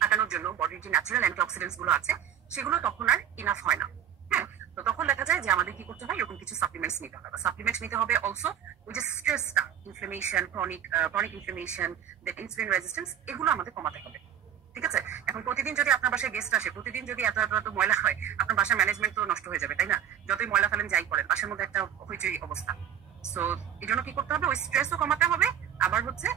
কাটানোর জন্য, বডির যে ন্যাচারাল অ্যান্টিঅক্সিডেন্টস গুলো আছে, সেগুলো তখন আর ইনাফ হয় না। হ্যাঁ, তো তখন দেখা যায় যে আমাদের কি করতে হয়, এরকম কিছু সাপ্লিমেন্টস নিতে হবে। সাপ্লিমেন্ট নিতে হবে অলসো ওই যে স্ট্রেসটা, inflammation, chronic inflammation, that insulin resistance, এগুলো আমাদের কমাতে হবে। ঠিক আছে? এখন প্রতিদিন যদি আপনার বাসায় গেস্ট আসে, প্রতিদিন যদি এত ময়লা হয়, আপনার বাসার ম্যানেজমেন্ট তো নষ্ট হয়ে যাবে, তাই না? যতই ময়লা ফেলেন যাই করেন, বাসার মধ্যে একটা হইচই অবস্থা। সো এই জন্য কি করতে হবে? ওই স্ট্রেসও কমাতে হবে, আবার হচ্ছে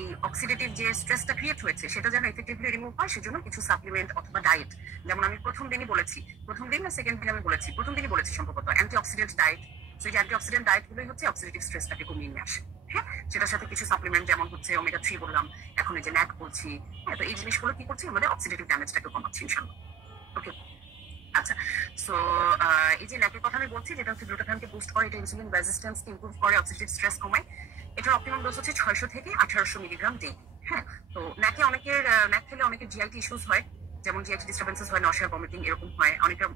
এই অক্সিডেটিভ যে স্ট্রেসটা ক্রিয়েট হয়েছে সেটা যেন এফেক্টিভলি রিমুভ হয়, সেজন্য কিছু সাপ্লিমেন্ট অথবা ডায়েট, যেমন আমি প্রথম দিনই বলেছি, প্রথম দিন না সেকেন্ড দিন আমি বলেছি, প্রথম দিনই বলেছি সম্ভবত, অ্যান্টিঅক্সিডেন্ট ডায়েট। সো এই অ্যান্টিঅক্সিডেন্ট ডায়েট গুলোই হচ্ছে অক্সিডেটিভ স্ট্রেসটাকে কমিয়ে নিয়ে আসে। হ্যাঁ, সেটার সাথে কিছু সাপ্লিমেন্ট যেমন হচ্ছে ওমেগা 3 বললাম, এখন এই যে ন্যাক বলছি। হ্যাঁ, তো এই জিনিসগুলো কি করছে? আমাদের অক্সিডেটিভ ড্যামেজটাকে কমাচ্ছে ইনশাআল্লাহ। ওকে, আচ্ছা। সো এই যে ন্যাকের কথা আমি বলছি, যেটা হচ্ছে গ্লুটাথায়নকে বুস্ট করে, এটা ইনসুলিন রেজিস্ট্যান্সকে ইমপ্রুভ করে, অক্সিডেটিভ স্ট্রেস কমায়। এটার অপটিমাম ডোজ হচ্ছে 600 থেকে 1800 মিলিগ্রাম ডেইলি। হ্যাঁ, তো ন্যাকে ন্যাক খেলে অনেকের জিআইটি ইস্যুস হয়, যেমন জিআইটি ডিস্টারবেন্সেস হয়, নশিয়া, ভমিটিং এরকম হয়,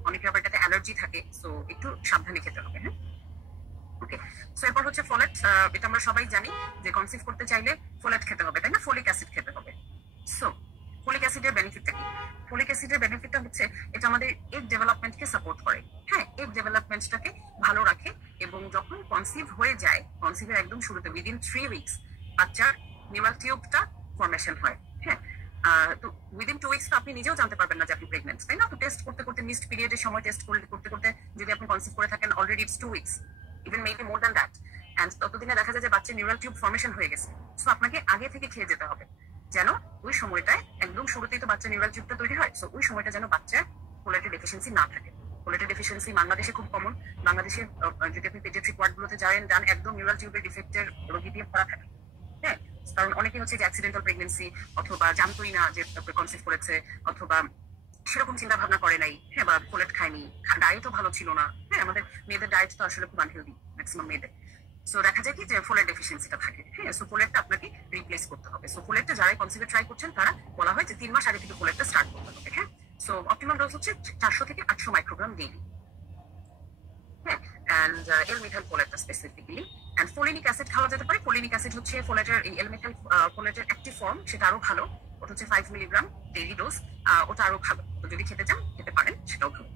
অনেকের আবার এটাতে অ্যালার্জি থাকে। সো একটু সাবধানে খেতে হবে। হ্যাঁ, ওকে। সো এরপর হচ্ছে ফোলেট। এটা আমরা সবাই জানি যে কনসিভ করতে চাইলে ফোলেট খেতে হবে, তাই না? ফোলিক অ্যাসিড খেতে হবে। সো ফোলিক অ্যাসিডের বেনিফিটটা কি? ফোলিক অ্যাসিডের বেনিফিটটা হচ্ছে এটা আমাদের এগ ডেভেলপমেন্টকে সাপোর্ট করে। হ্যাঁ, এগ ডেভেলপমেন্টটাকে ভালো রাখে, এবং যখন কনসিভ হয়ে যায়, কনসিভের একদম শুরুতে উইদিন 3 উইকস বাচ্চার নিউরাল টিউবটা ফর্মেশন হয়। হ্যাঁ, তো উইদিন 2 উইকস তো আপনি নিজেও জানতে পারবেন না যে আপনি প্রেগনেন্ট, তাই না? তো টেস্ট করতে মিসড পিরিয়ডের সময় টেস্ট করতে যদি আপনি কনসিভ করে থাকেন, already it's 2 weeks, even maybe more than that, and ততদিনে দেখা যায় যে বাচ্চার নিউরাল টিউব ফর্মেশন হয়ে গেছে। সো আপনাকে আগে থেকে খেয়ে যেতে হবে, যেন ওই সময়টায় একদম শুরুতেই তো বাচ্চা নিউরাল টিউবটা তৈরি হয়। সো ওই সময়টা যেন বাচ্চার ফোলেটের ডেফিসিয়েন্সি না থাকে। ফোলেটের ডেফিসিয়েন্সি বাংলাদেশে খুব কমন। বাংলাদেশে যদি আপনি পেডিয়াট্রিক ওয়ার্ডগুলোতে যান একদম নিউরাল টিউবের ডিফেক্টের রোগী দিয়ে ভরা থাকে। হ্যাঁ, কারণ অনেকেই হচ্ছে যে অ্যাক্সিডেন্টাল প্রেগনেন্সি, অথবা জানতোই না যে কনসিভ করেছে, অথবা সেরকম চিন্তা ভাবনা করে নাই। হ্যাঁ, বা ফোলেট খায়নি, ডায়েটও ভালো ছিল না। হ্যাঁ, আমাদের মেয়েদের ডায়েট তো আসলে খুব আনহেলদি ম্যাক্সিমাম মেয়েদের। সো দেখা যায় কি যে ফোলেট ডেফিসিয়েন্সিটা থাকে। হ্যাঁ, সো ফোলেটটা আপনাকে রিপ্লেস করতে হবে। সো ফোলেটটা যারা কনসিভে ট্রাই করছেন, তারা বলা হয় যে 3 মাস আগে থেকে ফোলেটটা স্টার্ট করতে হবে। হ্যাঁ, সো অপটিমাম ডোজ হচ্ছে 400 থেকে 800 মাইক্রোগ্রাম ডেইলি। হ্যাঁ, এন্ড এল-মিথাইল ফোলেটটা স্পেসিফিক্যালি। এন্ড ফোলিনিক অ্যাসিড খাওয়া যেতে পারে। ফোলিনিক অ্যাসিড হচ্ছে ফোলেটের, এই এল-মিথাইল ফোলেটের অ্যাক্টিভ ফর্ম, সেটা আরো ভালো। ওটা হচ্ছে 5 মিলিগ্রাম ডেইলি ডোজ। ওটা আরো ভালো, তো যদি খেতে চান খেতে পারেন, সেটাও ভালো।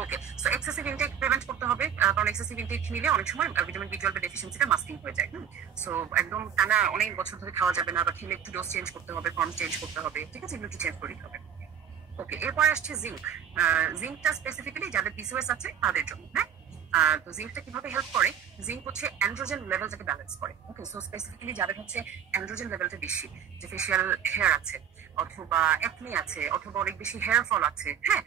ওকে, সো এক্সেসিভ ইনটেক প্রিভেন্ট করতে হবে, কারণ এক্সেসিভ ইনটেক নিলে অনেক সময় ভিটামিন বি12 এর ডেফিসিয়েন্সিটা মাস্কিং হয়ে যায়। সো একদম টানা অনেক বছর ধরে খাওয়া যাবে না, বা খেলে একটু ডোজ চেঞ্জ করতে হবে, ফর্ম চেঞ্জ করতে হবে, ঠিক আছে, এগুলো একটু চেঞ্জ করে দিতে হবে। ওকে, এরপরে আসছে জিঙ্ক। জিঙ্কটা স্পেসিফিক্যালি যাদের পিসিওএস আছে তাদের জন্য। হ্যাঁ, তো জিঙ্কটা কিভাবে হেল্প করে? জিঙ্ক হচ্ছে অ্যান্ড্রোজেন লেভেলটাকে ব্যালেন্স করে। ওকে, সো স্পেসিফিক্যালি যাদের হচ্ছে অ্যান্ড্রোজেন লেভেলটা বেশি, যে ফেশিয়াল হেয়ার আছে, অথবা অ্যাকনি আছে, অথবা অনেক বেশি হেয়ার ফল আছে, হ্যাঁ,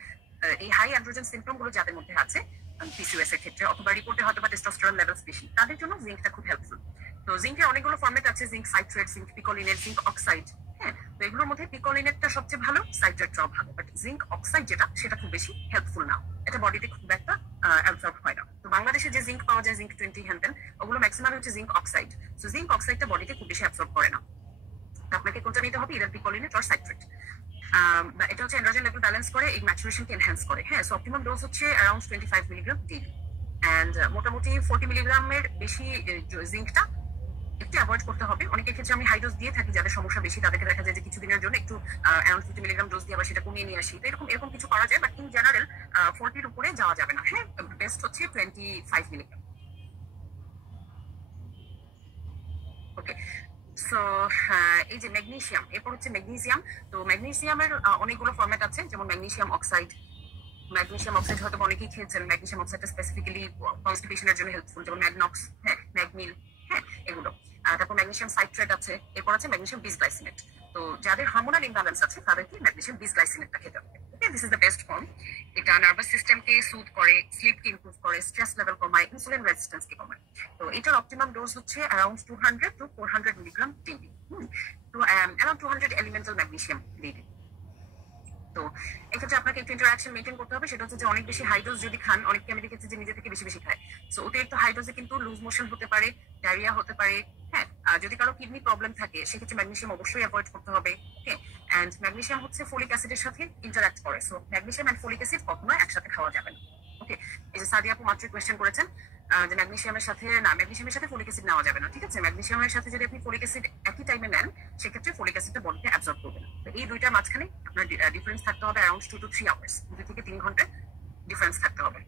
এই হাই অ্যান্ড্রোজেন সিম্পটম গুলো যাদের মধ্যে আছে পিসিওএস এর ক্ষেত্রে, অথবা রিপোর্টে হয়তো বা টেস্টোস্টেরন লেভেলস বেশি, তাদের জন্য জিঙ্কটা খুব হেল্পফুল। তো জিঙ্কের অনেকগুলো ফর্মেট আছে, zinc citrate, zinc picolinate, zinc oxide. হ্যাঁ, তো এগুলোর মধ্যে পিকোলিনেটটা সবচেয়ে ভালো, সাইট্রেটটাও ভালো, বাট জিঙ্ক অক্সাইড যেটা সেটা খুব বেশি হেল্পফুল না, এটা বডিতে খুব একটা অ্যাবজর্ব হয় না। তো বাংলাদেশে যে জিঙ্ক পাওয়া যায়, জিঙ্ক 20 হ্যান্ডেন, ওগুলো ম্যাক্সিমাম হচ্ছে জিঙ্ক অক্সাইড। তো জিঙ্ক অক্সাইডটা বডিতে খুব বেশি অ্যাবজর্ব করে না। আপনাকে কোনটা নিতে হবে, ইদার পিকোলিনেট অর সাইট্রেট। এটা হচ্ছে অ্যান্ড্রোজেন লেভেল ব্যালেন্স করে, এই ম্যাচুরেশনকে এনহ্যান্স করে। হ্যাঁ, সো অপটিমাম ডোজ হচ্ছে অ্যারাউন্ড 25 মিলিগ্রাম ডেইলি, অ্যান্ড মোটামুটি 40 মিলিগ্রামের বেশি জিঙ্কটা একটু অ্যাভয়েড করতে হবে। অনেকের ক্ষেত্রে আমি হাই ডোজ দিয়ে থাকি, যাদের সমস্যা বেশি তাদেরকে দেখা যায় যে কিছুদিনের জন্য একটু অ্যারাউন্ড 50 মিলিগ্রাম ডোজ দিয়ে আবার সেটা কমিয়ে নিয়ে আসি। তো এরকম এরকম কিছু করা যায়, বাট ইন জেনারেল 40-র উপরে যাওয়া যাবে না। হ্যাঁ, বেস্ট হচ্ছে 25 মিলিগ্রাম। ওকে, সো এই যে ম্যাগনেসিয়াম, এরপর হচ্ছে ম্যাগনেসিয়াম। তো ম্যাগনেসিয়ামের অনেকগুলো ফরম্যাট আছে, যেমন ম্যাগনেসিয়াম অক্সাইড। ম্যাগনেসিয়াম অক্সাইড হয়তো অনেকেই খেয়েছেন। ম্যাগনেসিয়াম অক্সাইডটা স্পেসিফিক্যালি কনস্টিপেশনের জন্য হেল্পফুল, যেমন ম্যাগনক্স, হ্যাঁ, ম্যাগমিল, হ্যাঁ, এগুলো। তারপর ম্যাগনেসিয়াম সাইট্রেট আছে, এরপর আছে ম্যাগনেসিয়াম বিসগ্লাইসিনেট। তো যাদের হরমোনাল ইমব্যালেন্স আছে তাদেরকে ম্যাগনেসিয়াম বিসগ্লাইসিনেটটা খেতে হবে। Okay, this is the best form. এটা নার্ভাস সিস্টেমকে সুথ করে, স্লিপকে ইমপ্রুভ করে, স্ট্রেস লেভেল কমায়, ইনসুলিন রেজিস্ট্যান্সকে কমায়। তো এটার অপটিমাম ডোজ হচ্ছে অ্যারাউন্ড 200 to 400 মিলিগ্রাম ডেইলি। তো অ্যারাউন্ড 200 এলিমেন্টাল ম্যাগনেসিয়াম ডেইলি। তো এক্ষেত্রে আপনাকে একটু ইন্টারাকশন মেনটেন করতে হবে, সেটা হচ্ছে যে অনেক বেশি হাই ডোজ যদি খান, অনেককে আমি দেখেছি যে নিজে থেকে বেশি বেশি খায়। সো অতিরিক্ত হাই ডোজে কিন্তু লুজ মোশন হতে পারে, ডায়রিয়া হতে পারে। হ্যাঁ, যদি কারো কিডনি প্রবলেম থাকে সেক্ষেত্রে ম্যাগনেসিয়াম অবশ্যই অ্যাভয়েড করতে হবে। ওকে, অ্যান্ড ম্যাগনেসিয়াম হচ্ছে ফোলিক অ্যাসিডের সাথে ইন্টারাক্ট করে। So magnesium and folic acid কখনো একসাথে খাওয়া যাবে না। ওকে, এই যে সাদিয়া আপু মাত্রই কোয়েশ্চেন করেছেন যে ম্যাগনেসিয়ামের সাথে, না, ম্যাগনেসিয়ামের সাথে ফোলিক অ্যাসিড নেওয়া যাবে না। ঠিক আছে, ম্যাগনেসিয়ামের সাথে যদি আপনি ফোলিক অ্যাসিড একই টাইমে নেন, সেক্ষেত্রে ফোলিক অ্যাসিডটা বডিতে অ্যাবজর্ব করবে না। তো এই দুইটার মাঝখানে আপনার ডিফারেন্স থাকতে হবে অ্যারাউন্ড 2 to 3 আওয়ার্স, 2 থেকে 3 ঘন্টা ডিফারেন্স থাকতে হবে।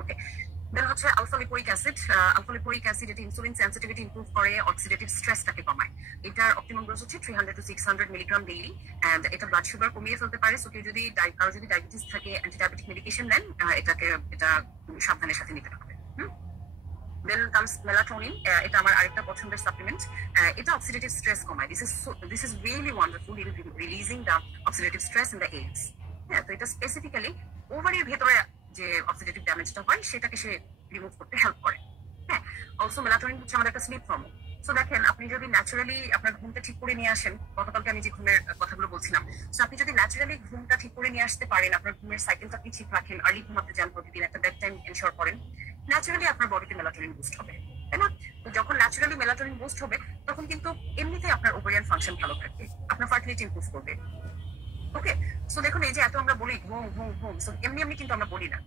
ওকে, দেন হচ্ছে alpha lipoic acid. Alpha lipoic acid এটা ইনসুলিন সেন্সিটিভিটি ইমপ্রুভ করে, অক্সিডেটিভ স্ট্রেসটাকে কমায়। এটার অপটিমাম ডোজ হচ্ছে 300 to 600 মিলিগ্রাম ডেইলি, এন্ড এটা ব্লাড সুগার কমিয়ে ফেলতে পারে। সো কেউ যদি কারো যদি ডায়াবেটিস থাকে, অ্যান্টি ডায়াবেটিক মেডিকেশন নেন, এটা সাবধানের সাথে নিতে হবে। Then comes melatonin. এটা আমার আরেকটা পছন্দের সাপ্লিমেন্ট। এটা অক্সিডেটিভ স্ট্রেস কমায়। This is really wonderful in releasing the oxidative stress in the eggs. হ্যাঁ, তো এটা স্পেসিফিক্যালি ওভারির ভেতরে যে অক্সিডেটিভ ড্যামেজটা হয় সেটাকে সে রিমুভ করতে হেল্প করে। হ্যাঁ, অলসো মেলাটোনিন হচ্ছে আমাদের একটা স্লিপ হরমোন। সো দেখেন, আপনি যদি ন্যাচারালি আপনার ঘুমটা ঠিক করে নিয়ে আসেন, গতকালকে আমি যে ঘুমের কথাগুলো বলছিলাম, সো আপনি যদি ন্যাচারালি ঘুমটা ঠিক করে নিয়ে আসতে পারেন, আপনার ঘুমের সাইকেলটা আপনি ঠিক রাখেন, আর্লি ঘুমাতে যান, প্রতিদিন একটা বেড টাইম এনশোর করেন, ন্যাচারালি আপনার বডিতে মেলাটোনিন বুস্ট হবে, তাই না? তো যখন ন্যাচারালি মেলাটোনিন বুস্ট হবে, তখন কিন্তু এমনিতেই আপনার ওভারিয়ান ফাংশন ভালো থাকবে, আপনার ফার্টিলিটি ইমপ্রুভ করবে। ওকে, সো দেখুন, এই যে এত আমরা বলি ঘুম ঘুম ঘুম, সো এমনি এমনি কিন্তু আমরা বলি না।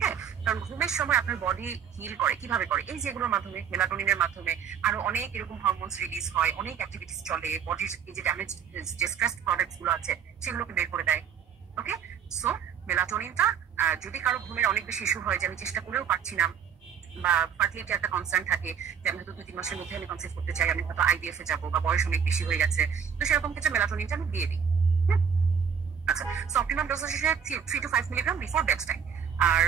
হ্যাঁ, কারণ ঘুমের সময় আপনার বডি হিল করে কিভাবে করে, এই যেগুলোর মাধ্যমে, মেলাটোনিনের মাধ্যমে। আরো অনেক এরকম হরমোনস রিলিজ হয়, অনেক অ্যাক্টিভিটিস চলে, বডির এই যে ড্যামেজ, যে স্ট্রেসড প্রোডাক্টস গুলো আছে সেগুলোকে বের করে দেয়। ওকে, সো মেলাটোনিনটা যদি কারো ঘুমের অনেক বেশি ইস্যু হয়, যে আমি চেষ্টা করেও পারছি না, বা ফার্টিলিটি একটা কনসার্ন থাকে, যে আমি হয়তো 2-3 মাসের মধ্যে আমি কনসিভ করতে চাই, আমি হয়তো আইভিএফ এ যাবো, বা বয়স অনেক বেশি হয়ে গেছে, তো সেরকম ক্ষেত্রে মেলাটোনিনটা আমি দিয়ে দিই। আচ্ছা, সো অপটিমাম ডোজ হচ্ছে 3 to 5 milligram before bed time. আর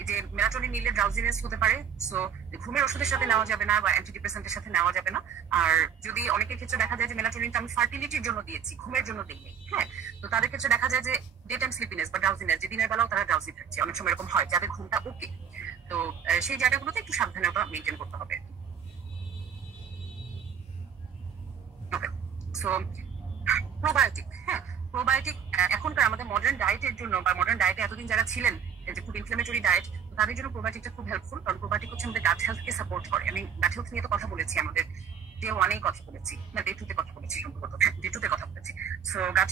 এই যে মেলাটোনিন নিলে ড্রাউজিনেস হতে পারে, সো ঘুমের ওষুধের সাথে নেওয়া যাবে না, বা অ্যান্টিডিপ্রেসেন্টের সাথে নেওয়া যাবে না। আর যদি অনেকের ক্ষেত্রে দেখা যায় যে মেলাটোনিনটা আমি ফার্টিলিটির জন্য দিয়েছি, ঘুমের জন্য দিইনি, হ্যাঁ, তো তাদের ক্ষেত্রে দেখা যায় যে ডে টাইম স্লিপিনেস বা ড্রাউজিনেস, যে দিনের বেলাও তারা ড্রাউজি থাকছে, অনেক সময় এরকম হয় যাদের ঘুমটা ওকে। তো সেই জায়গাগুলোতে একটু সাবধানতা মেনটেন করতে হবে। Okay, so probiotic. হ্যাঁ, প্রোবায়োটিক এখনকার আমাদের মডার্ন ডায়েটের জন্য, বা মডার্ন ডায়েটে এতদিন যারা ছিলেন, যে খুব ইনফ্লেমেটরি ডায়েট, তাদের জন্য প্রোবায়োটিকটা খুব হেল্পফুল। কারণ প্রোবায়োটিক হচ্ছে আমাদের গাট হেলথকে সাপোর্ট করে। আমি গাট হেলথ নিয়ে তো কথা বলেছি, আমাদের ডে 1-এই কথা বলেছি, না ডে 2-তে কথা বলেছি সম্ভবত, ডে 2-তে কথা বলেছি। সো গাট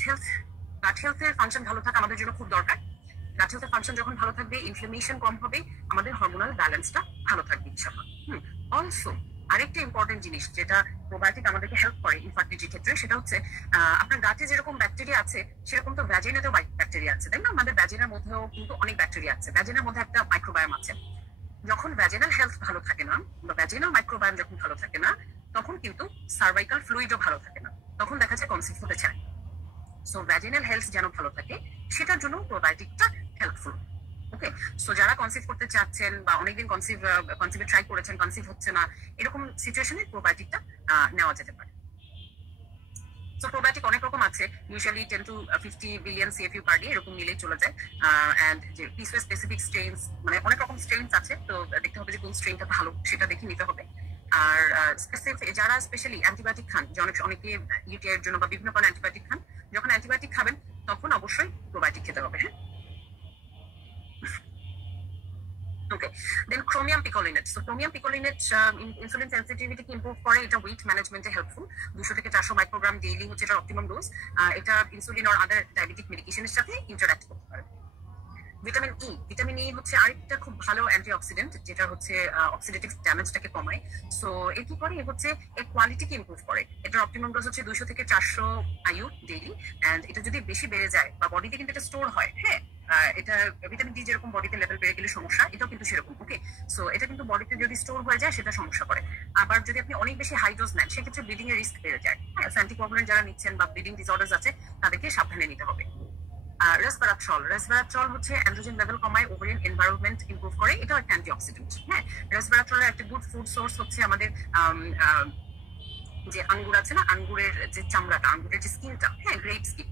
হেলথের ফাংশন ভালো থাকা আমাদের জন্য খুব দরকার। গাট হেলথের ফাংশন যখন ভালো থাকবে, ইনফ্লেমেশন কম হবে, আমাদের হরমোনাল ব্যালেন্সটা ভালো থাকবে ইনশাআল্লাহ। অলসো আরেকটা ইম্পর্টেন্ট জিনিস যেটা প্রোবায়োটিক আমাদেরকে হেল্প করে ইনফার্টিলিটির ক্ষেত্রে, সেটা হচ্ছে আপনার গাটে যেরকম ব্যাকটেরিয়া আছে সেরকম তো ভ্যাজিনাতেও ব্যাকটেরিয়া আছে, তাই না? আমাদের ভ্যাজিনার মধ্যেও কিন্তু অনেক ব্যাকটেরিয়া আছে। ভ্যাজিনার মধ্যে একটা মাইক্রোবায়োম আছে। যখন ভ্যাজিনাল হেলথ ভালো থাকে না বা ভ্যাজিনাল মাইক্রোবায়োম যখন ভালো থাকে না, তখন কিন্তু সার্ভাইকাল ফ্লুইডও ভালো থাকে না, তখন দেখা যায় কনসিভ হতে চায়। সো ভ্যাজিনাল হেলথ যেন ভালো থাকে সেটার জন্য প্রোবায়োটিকটা হেল্পফুল। ওকে, সো যারা কনসিভ করতে চাচ্ছেন বা অনেকদিন কনসিভে ট্রাই করেছেন, কনসিভ হচ্ছে না, এরকম সিচুয়েশনে প্রোবায়োটিকটা নেওয়া যেতে পারে। সো প্রোবায়োটিক অনেক রকম আছে, usually 10 to 50 billion CFU per day এরকম নিলেই চলে যায়। অ্যান্ড যে পিসওয়ে স্পেসিফিক স্ট্রেইনস, মানে অনেক রকম স্ট্রেইনস আছে, তো দেখতে হবে যে কোন স্ট্রেইনটা ভালো সেটা দেখে নিতে হবে। আর যারা স্পেশালি অ্যান্টিবায়োটিক খান, যে অনেকে ইউটিআই এর জন্য বা বিভিন্ন কারণে অ্যান্টিবায়োটিক খান, যখন অ্যান্টিবায়োটিক খাবেন তখন অবশ্যই প্রোবায়োটিক খেতে হবে। হ্যাঁ, okay. Then chromium picolinate. So chromium picolinate insulin sensitivity improve করে, এটা ওয়েট ম্যানেজমেন্টে হেল্পফুল। 200 থেকে 400 মাইক্রোগ্রাম ডেইলি হচ্ছে এটা অপটিমাম ডোজ। এটা ইনসুলিন আর আদার ডায়াবেটিক মেডিকেশনের সাথে ইন্টারঅ্যাক্ট করতে পারে। Vitamin E. ভিটামিন ই হচ্ছে আরেকটা খুব ভালো অ্যান্টিঅক্সিডেন্ট, যেটা হচ্ছে অক্সিডেটিভ ড্যামেজটাকে কমায়। সো এ কি করে, হচ্ছে এর কোয়ালিটিকে ইমপ্রুভ করে। এটার অপটিমাম ডোজ হচ্ছে 200 থেকে 400 আইইউ ডেইলি। অ্যান্ড এটা যদি বেশি বেড়ে যায় বা বডিতে কিন্তু এটা স্টোর হয়, হ্যাঁ, এটা ভিটামিন ডি যেরকম বডিতে লেভেল বেড়ে গেলে সমস্যা, এটাও কিন্তু সেরকম। ওকে, সো এটা কিন্তু বডিতে যদি স্টোর হয়ে যায় সেটা সমস্যা করে। আবার যদি আপনি অনেক বেশি হাই ডোজ নেন সেক্ষেত্রে ব্লিডিং এর রিস্ক বেড়ে যায়। হ্যাঁ, অ্যান্টিকোয়াগুলেন্ট যারা নিচ্ছেন বা ব্লিডিং ডিসঅর্ডার্স আছে তাদেরকে সাবধানে নিতে হবে। রেসভেরাট্রল হচ্ছে অ্যান্ড্রোজেন লেভেল কমায়, ওভারিয়ান এনভায়রনমেন্ট ইমপ্রুভ করে, এটাও একটা অ্যান্টিঅক্সিডেন্ট। হ্যাঁ, রেসভেরাট্রলের একটা গুড ফুড সোর্স হচ্ছে আমাদের যে আঙ্গুর আছে না, আঙ্গুরের যে চামড়াটা, আঙ্গুরের যে স্কিনটা, হ্যাঁ,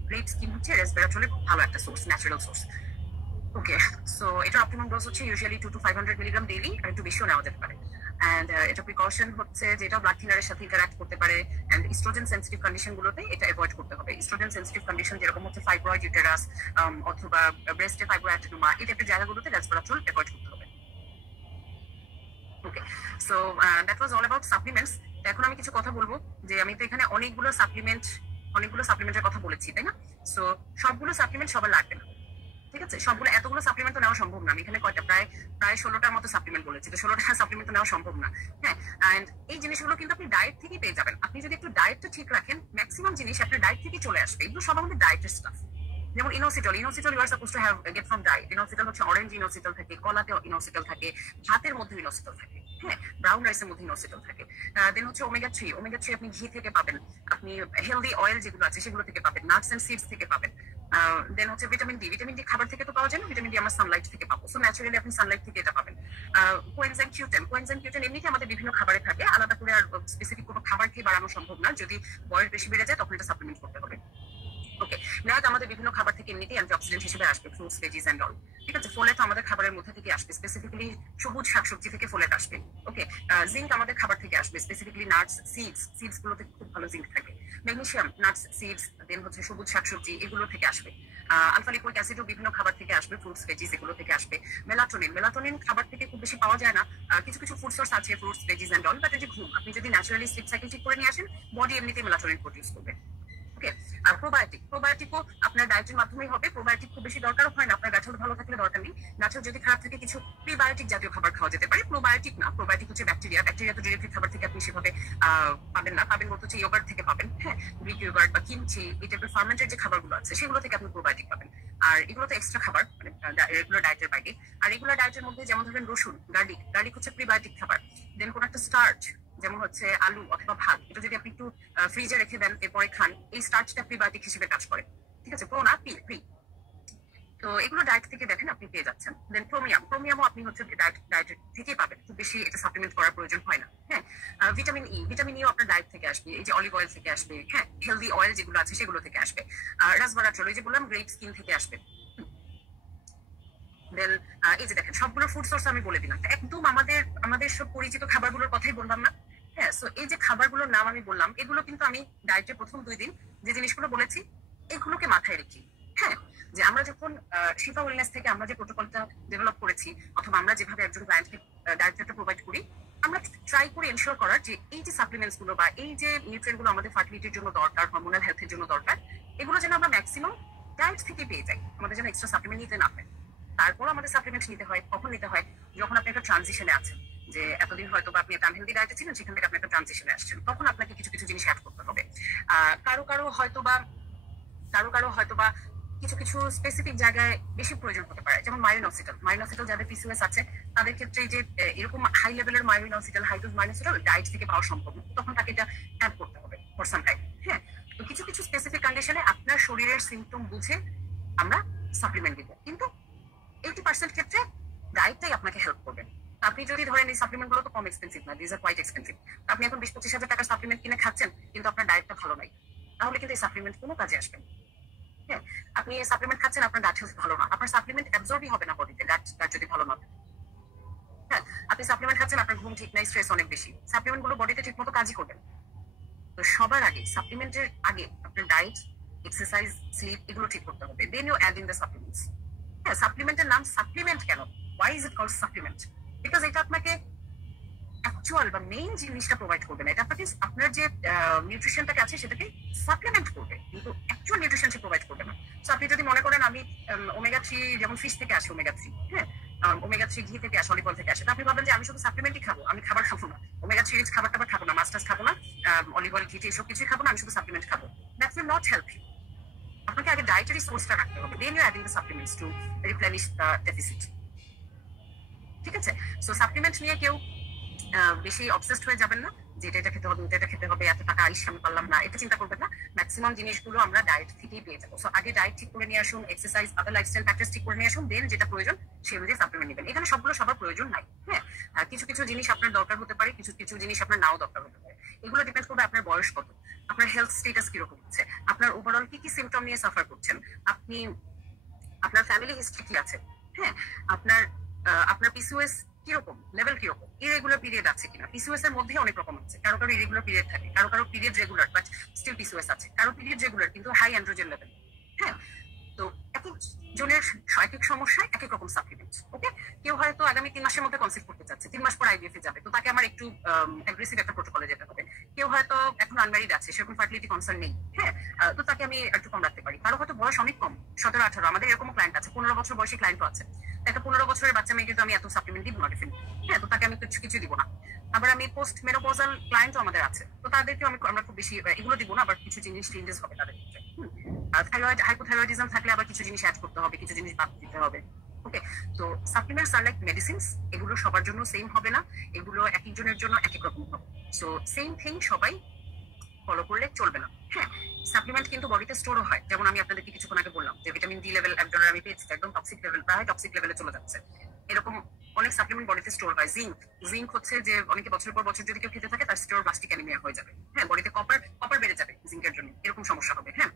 গ্রেপ স্কিন হচ্ছে রেসভেরাট্রলের খুব ভালো একটা সোর্স, ন্যাচারাল সোর্স। ওকে, সো এটা অপটিমাম ডোজ হচ্ছে ইউজুয়ালি 2 to 500 মিলিগ্রাম ডেইলি, আর একটু বেশিও নেওয়া যেতে পারে। অ্যান্ড এটা প্রিকশন হচ্ছে যে এটা ব্লাড থিনারের সাথে ইন্টারঅ্যাক্ট করতে পারে। অ্যান্ড ইস্ট্রোজেন সেন্সিটিভ কন্ডিশন গুলোতে এটা অ্যাভয়েড করতে হবে। ইস্ট্রোজেন সেন্সিটিভ কন্ডিশন যেরকম হচ্ছে ফাইব্রয়েড ইউটেরাস অথবা ব্রেস্টে ফাইব্রোঅ্যাডেনোমা, এই টাইপের জায়গাগুলোতে রেসভেরাট্রল অ্যাভয়েড করতে হবে। Okay, so that was all about supplements. এখন আমি কিছু কথা বলবো, যে আমি তো এখানে অনেকগুলো সাপ্লিমেন্টের কথা বলেছি, তাই না? সো সবগুলো সাপ্লিমেন্ট সবার লাগবে না, ঠিক আছে? এতগুলো সাপ্লিমেন্ট তো নেওয়া সম্ভব না। আমি এখানে প্রায় 16টার মতো সাপ্লিমেন্ট বলেছি, তো 16টা সাপ্লিমেন্ট তো নেওয়া সম্ভব না। হ্যাঁ, এন্ড এই জিনিসগুলো কিন্তু আপনি ডায়েট থেকেই পেয়ে যাবেন। আপনি যদি একটু ডায়েটটা ঠিক রাখেন, ম্যাক্সিমাম জিনিস আপনার ডায়েট থেকে চলে আসবে। এগুলো সব আমাদের ডায়েটের স্টাফ। যেমন inositol you are suppose to have get from diet. Inositol হচ্ছে অরেঞ্জ ইনোসিটল থাকে, কলাতে ইনোসিটল থাকে, ভাতের মধ্যে ইনোসিটল থাকে, হ্যাঁ, ব্রাউন রাইসের মধ্যে ইনোসিটল থাকে। দেন হচ্ছে ওমেগা 3 আপনি ঘি থেকে পাবেন, আপনি হেলদি অয়েল যেগুলো আছে সেগুলো থেকে পাবেন, নাটস এন্ড সিডস থেকে পাবেন। দেন হচ্ছে ভিটামিন ডি খাবার থেকে তো পাওয়া যায় না, ভিটামিন ডি আমরা সানলাইট থেকে পাবো। সো ন্যাচারালি আপনি সানলাইট থেকে এটা পাবেন। কোয়েনজাইম কিউটেন এমনিতে আমাদের বিভিন্ন খাবারে থাকে, আলাদা করে আর স্পেসিফিক কোনো খাবার খেয়ে বাড়ানো সম্ভব না। যদি বয়স বেশি বেড়ে যায় তখন এটা সাপ্লিমেন্ট করতে হবে। ওকে, মেয়াদ আমাদের বিভিন্ন খাবার থেকে এমনিতেই অ্যান্টিঅক্সিডেন্ট হিসেবে আসবে, ফ্রুটস, ভেজিস এন্ড অল। ঠিক আছে, ফোলেট আমাদের খাবারের মধ্যে থেকে আসবে, স্পেসিফিক্যালি সবুজ শাকসবজি থেকে ফোলেট আসবে। ওকে, জিঙ্ক আমাদের খাবার থেকে আসবে, স্পেসিফিক্যালি নাটস, সিডস গুলোতে খুব ভালো জিঙ্ক থাকে। ম্যাগনেসিয়াম নাটস, সিডস, দেন হচ্ছে সবুজ শাকসবজি, এগুলো থেকে আসবে। আলফা লিপোইক অ্যাসিডও বিভিন্ন খাবার থেকে আসবে, ফ্রুটস, ভেজিস এগুলো থেকে আসবে। মেলাটোনিন খাবার থেকে খুব বেশি পাওয়া যায় না, কিছু কিছু ফুড সোর্স আছে, fruits, veggies and all. But এই যে ঘুম, আপনি যদি ন্যাচারালি স্লিপ সাইকেল ঠিক করে নিয়ে আসেন, বডি এমনিতেই মেলাটোনিন প্রডিউস করবে। ওকে, আর প্রোবায়োটিকও আপনার ডায়েটের মাধ্যমেই হবে। প্রোবায়োটিক খুব বেশি দরকারও হয় না, আপনার গাছল ভালো থাকলে দরকার নেই। গাছল যদি খারাপ থাকে কিছু প্রিবায়োটিক জাতীয় খাবার খাওয়া যেতে পারে। প্রোবায়োটিক না, প্রোবায়োটিক হচ্ছে ব্যাকটেরিয়া তো ডিরেক্টলি খাবার থেকে আপনি সেভাবে পাবেন না। পাবেন বলতে হচ্ছে ইয়োগার্ট থেকে পাবেন, হ্যাঁ, গ্রিক ইয়োগার্ট বা কিমচি, এই টাইপের ফার্মেন্টেড যে খাবারগুলো আছে সেগুলো থেকে আপনি প্রোবায়োটিক পাবেন। আর এগুলো তো এক্সট্রা খাবার, মানে রেগুলার ডায়েটের বাইরে। আর রেগুলার ডায়েটের মধ্যে যেমন ধরেন রসুন, গার্লিক হচ্ছে প্রিবায়োটিক খাবার। দেন কোন একটা স্টার্চ, যেমন হচ্ছে আলু অথবা ভাত, এটা যদি আপনি একটু ফ্রিজে রেখে দেন এরপরে খান, এই স্টার্চটা প্রিবায়োটিক হিসেবে কাজ করে। ঠিক আছে, প্রো না প্রি। তো এগুলো ডায়েট থেকে দেখেন আপনি পেয়ে যাচ্ছেন। দেন ক্রোমিয়ামও আপনি হচ্ছে ডায়েট থেকেই পাবেন, খুব বেশি এটা সাপ্লিমেন্ট করার প্রয়োজন হয় না। হ্যাঁ, ভিটামিন ইও আপনার ডায়েট থেকে আসবে, এই যে অলিভ অয়েল থেকে আসবে, হ্যাঁ, হেলদি অয়েল যেগুলো আছে সেগুলো থেকে আসবে। রাসভারাট্রল, এই যে বললাম গ্রেপ স্কিন থেকে আসবে। দেন এই যে দেখেন সবগুলো ফুড সোর্স আমি বলে দিলাম, একদম আমাদের সব পরিচিত খাবারগুলোর কথাই বললাম না? হ্যাঁ, সো এই যে খাবারগুলোর নাম আমি বললাম, এগুলো কিন্তু আমি ডায়েটের প্রথম 2 দিন যে জিনিসগুলো বলেছি এগুলোকে মাথায় রেখি। হ্যাঁ, যে আমরা যখন শিফা ওয়েলনেস থেকে আমরা যে প্রোটোকলটা ডেভেলপ করেছি, অথবা আমরা যেভাবে একজন ক্লায়েন্টকে ডায়েটটা প্রোভাইড করি, আমরা ট্রাই করে এনশিওর করার যে এই যে সাপ্লিমেন্টস গুলো বা এই যে নিউট্রিয়েন্ট গুলো আমাদের ফার্টিলিটির জন্য দরকার, হরমোনাল হেলথের জন্য দরকার, এগুলো যেন আমরা ম্যাক্সিমাম ডায়েট থেকে পেয়ে যাই, আমাদের যেন এক্সট্রা সাপ্লিমেন্ট নিতে না হয়। তারপর আমাদের সাপ্লিমেন্ট নিতে হয়, কখন নিতে হয়? যখন আপনি একটা ট্রানজিশনে আছেন, যে এতদিন হয়তো বা আপনি একটা আনহেলদি ডায়েটে ছিলেন, সেখান থেকে আপনি একটা ট্রানজিশনে আসছেন, তখন আপনাকে কিছু কিছু জিনিস অ্যাড করতে হবে। কারো কারো হয়তো বা কিছু কিছু স্পেসিফিক জায়গায় বেশি প্রয়োজন হতে পারে, যেমন মাইরিনোসিটাল যাদের পিসিওএস আছে তাদের ক্ষেত্রে যে এরকম হাই লেভেলের মাইরিনোসিটাল, হাই ডোজ মাইরিনোসিটাল ডায়েট থেকে পাওয়া সম্ভব না, তখন তাকে এটা অ্যাড করতে হবে ফর সাম টাইম। হ্যাঁ, তো কিছু কিছু স্পেসিফিক কন্ডিশনে আপনার শরীরের সিমটম বুঝে আমরা সাপ্লিমেন্ট দিব, কিন্তু 80% ক্ষেত্রে ডায়েটটাই আপনাকে হেল্প করবে। আপনি যদি ধরেন এই সাপ্লিমেন্ট গুলো তো কম এক্সপেন্সিভ না, দিস আর কোয়াইট এক্সপেন্সিভ, আপনি এখন 20-25 হাজার টাকার সাপ্লিমেন্ট কিনে খাচ্ছেন কিন্তু আপনার ডায়েটটা ভালো নাই, তাহলে কিন্তু এই সাপ্লিমেন্ট কোনো কাজে আসবে না। হ্যাঁ, আপনি সাপ্লিমেন্ট খাচ্ছেন, আপনার গাট হেলথ ভালো না, আপনার সাপ্লিমেন্ট অ্যাবজর্বই হবে না বডিতে, গাট যদি ভালো না। হ্যাঁ, আপনি সাপ্লিমেন্ট খাচ্ছেন, আপনার ঘুম ঠিক নাই, স্ট্রেস অনেক বেশি, সাপ্লিমেন্ট গুলো বডিতে ঠিক মতো কাজই করবে না। তো সবার আগে সাপ্লিমেন্টের আগে আপনার ডায়েট, এক্সারসাইজ, স্লিপ এগুলো ঠিক করতে হবে, then you add in the supplements. হ্যাঁ, সাপ্লিমেন্টের নাম সাপ্লিমেন্ট কেন? Why is it called supplement? Because এটা আপনাকে অ্যাকচুয়াল বা মেইন জিনিসটা প্রোভাইড করবে না, এটা আপনাকে আপনার যে নিউট্রিশনটাকে আছে সেটাকে সাপ্লিমেন্ট করবে, কিন্তু অ্যাকচুয়াল নিউট্রিশন সে প্রোভাইড করবে না। তো আপনি যদি মনে করেন আমি ওমেগা 3, যেমন ফিশ থেকে আসে ওমেগা 3, হ্যাঁ, ওমেগা 3 ঘি থেকে আসে, অলিভ অয়েল থেকে আসে, তো আপনি ভাবেন যে আমি শুধু সাপ্লিমেন্টই খাবো, আমি খাবার খাবো না, ওমেগা 3 রিচ খাবার টাবার খাবো না, মাছ টাছ খাবো না, অলিভ অয়েল ঘি এসব কিছুই খাবো না, আমি শুধু সাপ্লিমেন্ট খাবো, that will not help you. আপনাকে আগে ডায়েটারি সোর্সটা রাখতে হবে, then you adding the supplements to replenish the deficit. ঠিক আছে, সো সাপ্লিমেন্ট নিয়ে কেউ বেশি অবসেসড হয়ে যাবেন না যে এটা খেতে হবে, এটা খেতে হবে, এত টাকা আইস আমি পারলাম না, এটা চিন্তা করবেন না। ম্যাক্সিমাম জিনিসগুলো আমরা ডায়েট থেকেই পেয়ে যাবো। সো আগে ডায়েট ঠিক করে নিয়ে আসুন, এক্সারসাইজ, আদার লাইফস্টাইল ফ্যাক্টরস ঠিক করে নিয়ে আসুন, দেন যেটা প্রয়োজন সেই অনুযায়ী সাপ্লিমেন্ট নেবেন। এখানে সবগুলো সবার প্রয়োজন নাই। হ্যাঁ, কিছু কিছু জিনিস আপনার দরকার হতে পারে, কিছু কিছু জিনিস আপনার নাও দরকার হতে পারে। এগুলো ডিপেন্ড করবে আপনার বয়স কত, আপনার হেলথ স্টেটাস কিরকম হচ্ছে, আপনার ওভারঅল কি কি সিমটম নিয়ে সাফার করছেন, আপনি আপনার ফ্যামিলি হিস্ট্রি কি আছে, হ্যাঁ, আপনার পিসিওএস কিরকম, লেভেল কিরকম, ইরেগুলার পিরিয়ড আছে কিনা, পিসিওএস এর মধ্যে অনেক রকম আছে, কারো কারো ইরেগুলার পিরিয়ড থাকে, কারো কারো period regular but still PCOS আছে, কারো পিরিয়ড রেগুলার কিন্তু হাই অ্যান্ড্রোজেন লেভেল। হ্যাঁ, তো এক এক জনের এক এক সমস্যায় এক এক রকম সাপ্লিমেন্ট। ওকে, কেউ হয়তো আগামী 3 মাসের মধ্যে কনসিভ করতে চাচ্ছে, 3 মাস পর আইভিএফ এ যাবে, তো তাকে আমার একটু অ্যাগ্রেসিভ একটা প্রোটোকলে যেতে হবে। কেউ হয়তো এখন আনম্যারিড আছে, সেরকম ফার্টিলিটি কনসার্ন নেই, হ্যাঁ, তো তাকে আমি একটু কম রাখতে পারি। কারো হয়তো বয়স অনেক কম, 17-18, আমাদের এরকম ক্লায়েন্ট আছে, 15 বছর বয়সী ক্লায়েন্টও আছে। একটা 15 বছরের বাচ্চা মেয়ে কিন্তু আমি এত সাপ্লিমেন্ট দিব না ডেফিনেটলি, হ্যাঁ, তো তাকে আমি কিছু দিব না। আবার আমি পোস্ট মেনোপজাল ক্লায়েন্টও আমাদের আছে, তো তাদেরকেও আমরা খুব বেশি এগুলো দিব না, আবার কিছু জিনিস চেঞ্জেস হবে তাদের ক্ষেত্রে। থাইরয়েড, হাইপোথাইরয়েডিজম থাকলে আবার কিছু জিনিস অ্যাড করতে হবে, কিছু জিনিস বাদ দিতে হবে। ওকে, তো সাপ্লিমেন্টস আর লাইক মেডিসিনস, এগুলো সবার জন্য সেম হবে না, এগুলো এক একজনের জন্য এক এক রকম হবে। সো সেম থিং সবাই ফলো করলে চলবে না। হ্যাঁ, সাপ্লিমেন্ট কিন্তু বডিতে স্টোরও হয়, যেমন আমি আপনাদেরকে কিছুক্ষণ আগে বললাম যে ভিটামিন ডি লেভেল একজনের আমি পেয়েছি একদম টক্সিক লেভেল, প্রায় টক্সিক লেভেলে চলে যাচ্ছে। এরকম অনেক সাপ্লিমেন্ট বডিতে স্টোর হয়। জিঙ্ক হচ্ছে যে অনেকে বছরের পর বছর যদি কেউ খেতে থাকে তার স্টোর প্লাস্টিক অ্যানিমিয়া হয়ে যাবে। হ্যাঁ, বডিতে কপার বেড়ে যাবে জিঙ্কের জন্য, এরকম সমস্যা হবে। হ্যাঁ,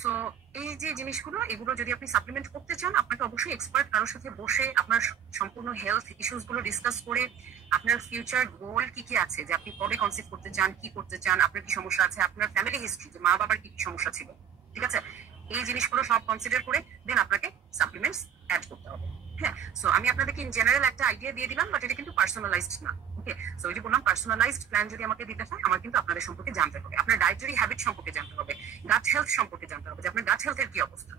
সো এই যে জিনিসগুলো, এগুলো যদি আপনি সাপ্লিমেন্ট করতে চান, আপনাকে অবশ্যই এক্সপার্ট কারোর সাথে বসে আপনার সম্পূর্ণ হেলথ ইস্যুস গুলো ডিসকাস করে, আপনার ফিউচার গোল কি কি আছে, যে আপনি কবে কনসিভ করতে চান, কি করতে চান, আপনার কি সমস্যা আছে, আপনার ফ্যামিলি হিস্ট্রি, যে মা বাবার কি কি সমস্যা ছিল, ঠিক আছে, এই জিনিসগুলো সব কনসিডার করে দেন আপনাকে সাপ্লিমেন্টস অ্যাড করতে হবে। হ্যাঁ, সো আমি আপনাদেরকে ইন জেনারেল একটা আইডিয়া দিয়ে দিলাম, বাট এটা কিন্তু পার্সোনালাইজড না। ওকে, সো এই যে বললাম পার্সোনালাইজড প্ল্যান যদি আমাকে দিতে হয়, আমার কিন্তু আপনাদের সম্পর্কে জানতে হবে, আপনার ডায়েটারি হ্যাবিট সম্পর্কে জানতে হবে, গাট হেলথ সম্পর্কে জানতে হবে, যে আপনার গাট হেলথের কি অবস্থা।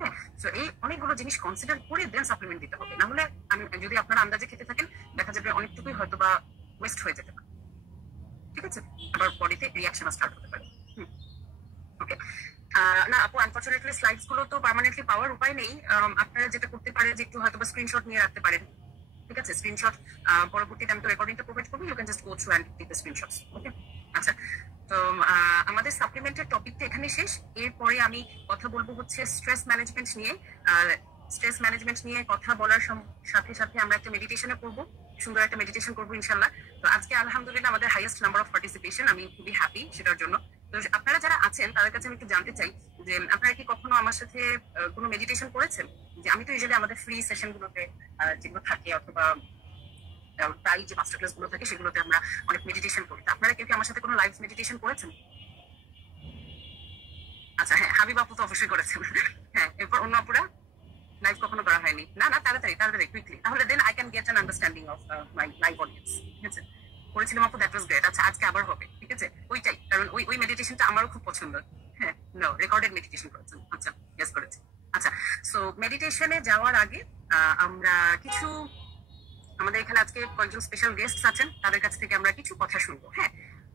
হ্যাঁ, সো এই অনেকগুলো জিনিস কনসিডার করে দেন সাপ্লিমেন্ট দিতে হবে, না হলে আমি যদি আপনারা আন্দাজে খেতে থাকেন দেখা যাবে অনেকটুকুই হয়তো বা ওয়েস্ট হয়ে যেতে পারে। ঠিক আছে, আবার বডিতে রিয়াকশন স্টার্ট হতে পারে। ওকে, না আপু, আনফরচুনেটলি স্লাইডস গুলো তো পার্মানেন্টলি পাওয়ার উপায় নেই। আপনারা যেটা করতে পারেন যে একটু হয়তো বা স্ক্রিনশট নিয়ে রাখতে পারেন। ঠিক আছে, স্ক্রিনশট পরবর্তীতে আমি তো রেকর্ডিংটা প্রোভাইড করবো, you can just go through and take the screenshots. Okay, আচ্ছা, তো আমাদের সাপ্লিমেন্টের টপিকটা এখানে শেষ। এরপরে আমি কথা বলবো হচ্ছে স্ট্রেস ম্যানেজমেন্ট নিয়ে। স্ট্রেস ম্যানেজমেন্ট নিয়ে কথা বলার সাথে সাথে আমরা একটা মেডিটেশনে করবো, সুন্দর একটা মেডিটেশন করবো ইনশাল্লাহ। তো আজকে আলহামদুলিল্লাহ আমাদের হাইয়েস্ট নাম্বার অফ পার্টিসিপেশন, আমি খুবই হ্যাপি সেটার জন্য। তো আপনারা যারা আছেন তাদের কাছে আমি একটু জানতে চাই যে আপনারা কি কখনো আমার সাথে কোনো মেডিটেশন করেছেন? যে আমি তো ইউজুয়ালি আমাদের ফ্রি সেশন গুলোতে যেগুলো থাকে, অথবা প্রায় যে মাস্টার ক্লাস গুলো থাকে সেগুলোতে আমরা অনেক মেডিটেশন করি। আপনারা কেউ কি আমার সাথে কোনো লাইভ মেডিটেশন করেছেন? আচ্ছা, হ্যাঁ, হাবিব আপু তো অবশ্যই করেছেন। হ্যাঁ, এরপর অন্য আপুরা লাইভ কখনো করা হয়নি? না না, তাড়াতাড়ি কুইকলি, তাহলে then I can get an understanding of my live audience. ঠিক আছে, করেছিলাম আপু, দ্যাট ওয়াজ গ্রেট। আচ্ছা, আজকে আবার হবে। ঠিক আছে, ওইটাই, কারণ ওই মেডিটেশনটা আমারও খুব পছন্দ। হ্যাঁ, নো, রেকর্ডেড মেডিটেশন করেছেন? আচ্ছা, ইয়েস করেছি। আচ্ছা, সো মেডিটেশনে যাওয়ার আগে আমরা কিছু, আমাদের এখানে আজকে কয়েকজন স্পেশাল গেস্ট আছেন, তাদের কাছ থেকে আমরা কিছু কথা শুনবো। হ্যাঁ,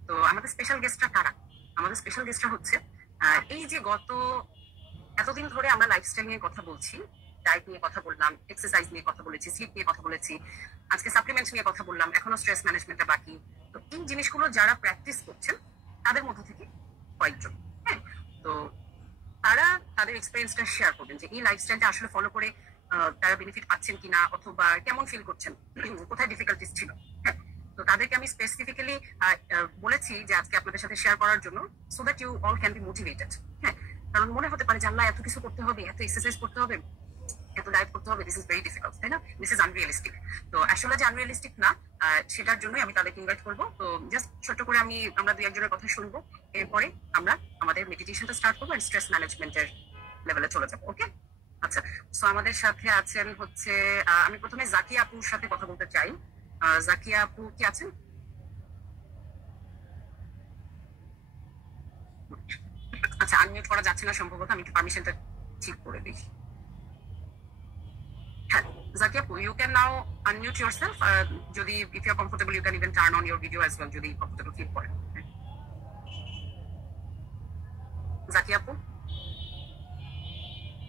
তো আমাদের স্পেশাল গেস্টরা কারা? আমাদের স্পেশাল গেস্টটা হচ্ছে এই যে গত এতদিন ধরে আমরা লাইফস্টাইল নিয়ে কথা বলছি, ডায়েট নিয়ে কথা বললাম, এক্সারসাইজ নিয়ে কথা বলেছি, স্লিপ নিয়ে কথা বলেছি, আজকে সাপ্লিমেন্ট নিয়ে কথা বললাম, এখনো স্ট্রেস ম্যানেজমেন্টটা বাকি। তো এই জিনিসগুলো যারা প্র্যাকটিস করছেন তাদের মধ্যে থেকে কয়েকজন, হ্যাঁ, তো তারা তাদের এক্সপিরিয়েন্সটা শেয়ার করবেন যে এই লাইফস্টাইলটা আসলে ফলো করে তারা বেনিফিট পাচ্ছেন কিনা, অথবা কেমন ফিল করছেন, কোথায় ডিফিকাল্টিস ছিল। হ্যাঁ, তো তাদেরকে আমি স্পেসিফিক্যালি বলেছি যে আজকে আপনাদের সাথে শেয়ার করার জন্য, so that you all can be motivated. হ্যাঁ, কারণ মনে হতে পারে যে আল্লাহ এত কিছু করতে হবে, এত এক্সারসাইজ করতে হবে, এত ডায়েট করতে হবে, দিস ইজ ভেরি ডিফিকাল্ট, তাই না? This is unrealistic. তো আসলে যে আনরিয়েলিস্টিক না, সেটার জন্যই আমি তাদেরকে ইনভাইট করবো। তো জাস্ট ছোট্ট করে আমরা দুই একজনের কথা শুনবো, এরপরে আমরা আমাদের মেডিটেশনটা স্টার্ট করবো, স্ট্রেস ম্যানেজমেন্টের লেভেলে চলে যাবো। ওকে, আচ্ছা। সো আমাদের সাথে আছেন হচ্ছে, আমি প্রথমে জাকিয়া আপুর সাথে কথা বলতে চাই। জাকিয়া আপু কি আছেন? আচ্ছা, আনমিউট করা যাচ্ছে না সম্ভবত, আমি একটু পারমিশনটা ঠিক করে দিই। হ্যাঁ, Zakia, you can now unmute yourself. যদি if you are comfortable, you can even turn on your video as well, যদি comfortable feel করেন। জাকিয়া আপু,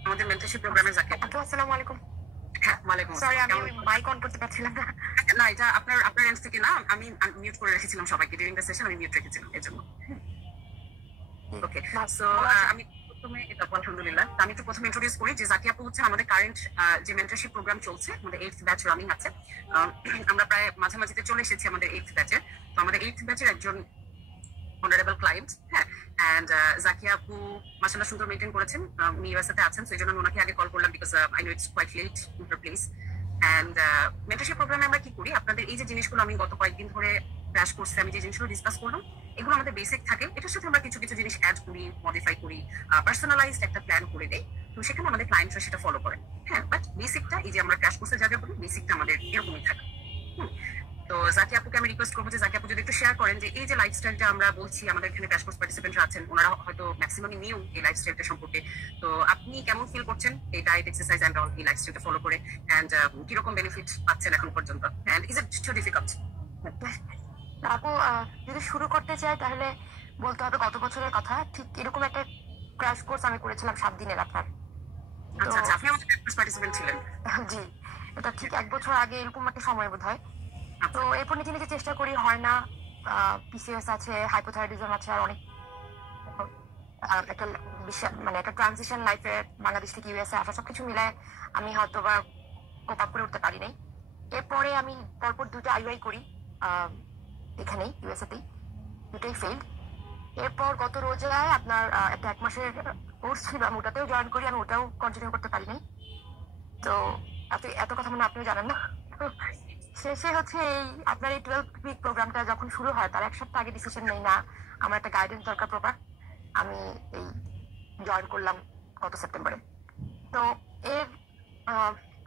আমাদের মেন্টরশিপ প্রোগ্রামের জাকিয়া আপু। আসসালামু আলাইকুম। হ্যাঁ, ওয়ালাইকুম সরি, আমি আসসালাম। মাইক অন করতে পারছিলাম না। না, এটা আপনার এন্ড থেকে না, আমি মিউট করে রেখেছিলাম সবাইকে ডিউরিং দ্য সেশন, আমি মিউট রেখেছিলাম এর জন্য। ওকে, সো আমি প্রথমে এটা আলহামদুলিল্লাহ, আমি একটু প্রথমে ইন্ট্রোডিউস করি যে জাকিয়া আপু হচ্ছে আমাদের কারেন্ট যে মেন্টরশিপ প্রোগ্রাম চলছে, আমাদের 8th ব্যাচ রানিং আছে। আমরা প্রায় মাঝামাঝিতে চলে এসেছি আমাদের 8th ব্যাচে। তো আমাদের 8th ব্যাচের একজন অনারেবল ক্লায়েন্ট। হ্যাঁ, এন্ড জাকিয়া আপু মাশাআল্লাহ সুন্দর মেইনটেইন করেছেন, উনি ইউএসএতে আছেন, সেই জন্য আমি ওনাকে আগে কল করলাম, because I know it's quite late in her place. And mentorship প্রোগ্রামে আমরা কি করি, আপনাদের এই যে জিনিসগুলো আমি গত কয়েকদিন ধরে ক্র্যাশ কোর্সে আমি যে জিনিসগুলো ডিসকাস করলাম, এগুলো আমাদের বেসিক থাকে। এটার সাথে আমরা কিছু কিছু জিনিস অ্যাড করি, মডিফাই করি, পার্সোনালাইজড একটা প্ল্যান করে দেই। তো সেখানে আমাদের ক্লায়েন্টরা সেটা ফলো করেন। হ্যাঁ, বাট বেসিকটা এই যে আমরা ক্র্যাশ কোর্সে যা যা বলি, বেসিকটা আমাদের এরকমই থাকে। তো জাকিয়া আপুকে আমি রিকোয়েস্ট করবো যে জাকিয়া আপু যদি একটু শেয়ার করেন যে এই যে লাইফস্টাইলটা আমরা বলছি, আমাদের এখানে ক্র্যাশ কোর্স পার্টিসিপেন্টরা আছেন, ওনারা হয়তো ম্যাক্সিমামই নিউ এই লাইফস্টাইলটা সম্পর্কে। তো আপনি কেমন ফিল করছেন এই ডায়েট, এক্সারসাইজ এন্ড অল, এই লাইফস্টাইলটা ফলো করে, এন্ড কিরকম বেনিফিট পাচ্ছেন এখন পর্যন্ত, and is it too difficult? আপু, যদি শুরু করতে চাই তাহলে বলতে হবে গত বছরের কথা। ঠিক এরকম একটা ক্র্যাশ কোর্স আমি করেছিলাম 7 দিনের আপনার। আচ্ছা আচ্ছা, আপনি আমাদের ক্র্যাশ কোর্স পার্টিসিপেন্ট ছিলেন? জি, এটা ঠিক 1 বছর আগে এরকম একটা সময় বোধ হয়। তো এরপর নিজে নিজে চেষ্টা করি, হয় না। পিসিএস আছে, হাইপোথাইরয়েডিজম আছে, আর অনেক একটা মানে একটা ট্রানজিশন লাইফে বাংলাদেশ থেকে ইউএসএ আসা, সবকিছু মিলায় আমি হয়তো বা কোপ আপ করে উঠতে পারি নাই। এরপরে আমি পরপর 2টা আইওআই করি এখানেই ইউএসএতেই, 2টাই ফেইল্ড। এরপর গত রোজায় আপনার একটা 1 মাসের কোর্স ছিল, আমি ওটাতেও জয়েন করি, আমি ওটাও কন্টিনিউ করতে পারি নাই। তো এত কথা মানে আপনিও জানেন না। শেষে হচ্ছে এই আপনার এই 12 উইক প্রোগ্রামটা যখন শুরু হয়, তার 1 সপ্তাহ আগে ডিসিশন নেই না, আমার একটা গাইডেন্স দরকার প্রপার। আমি এই জয়েন করলাম গত সেপ্টেম্বরে। তো এর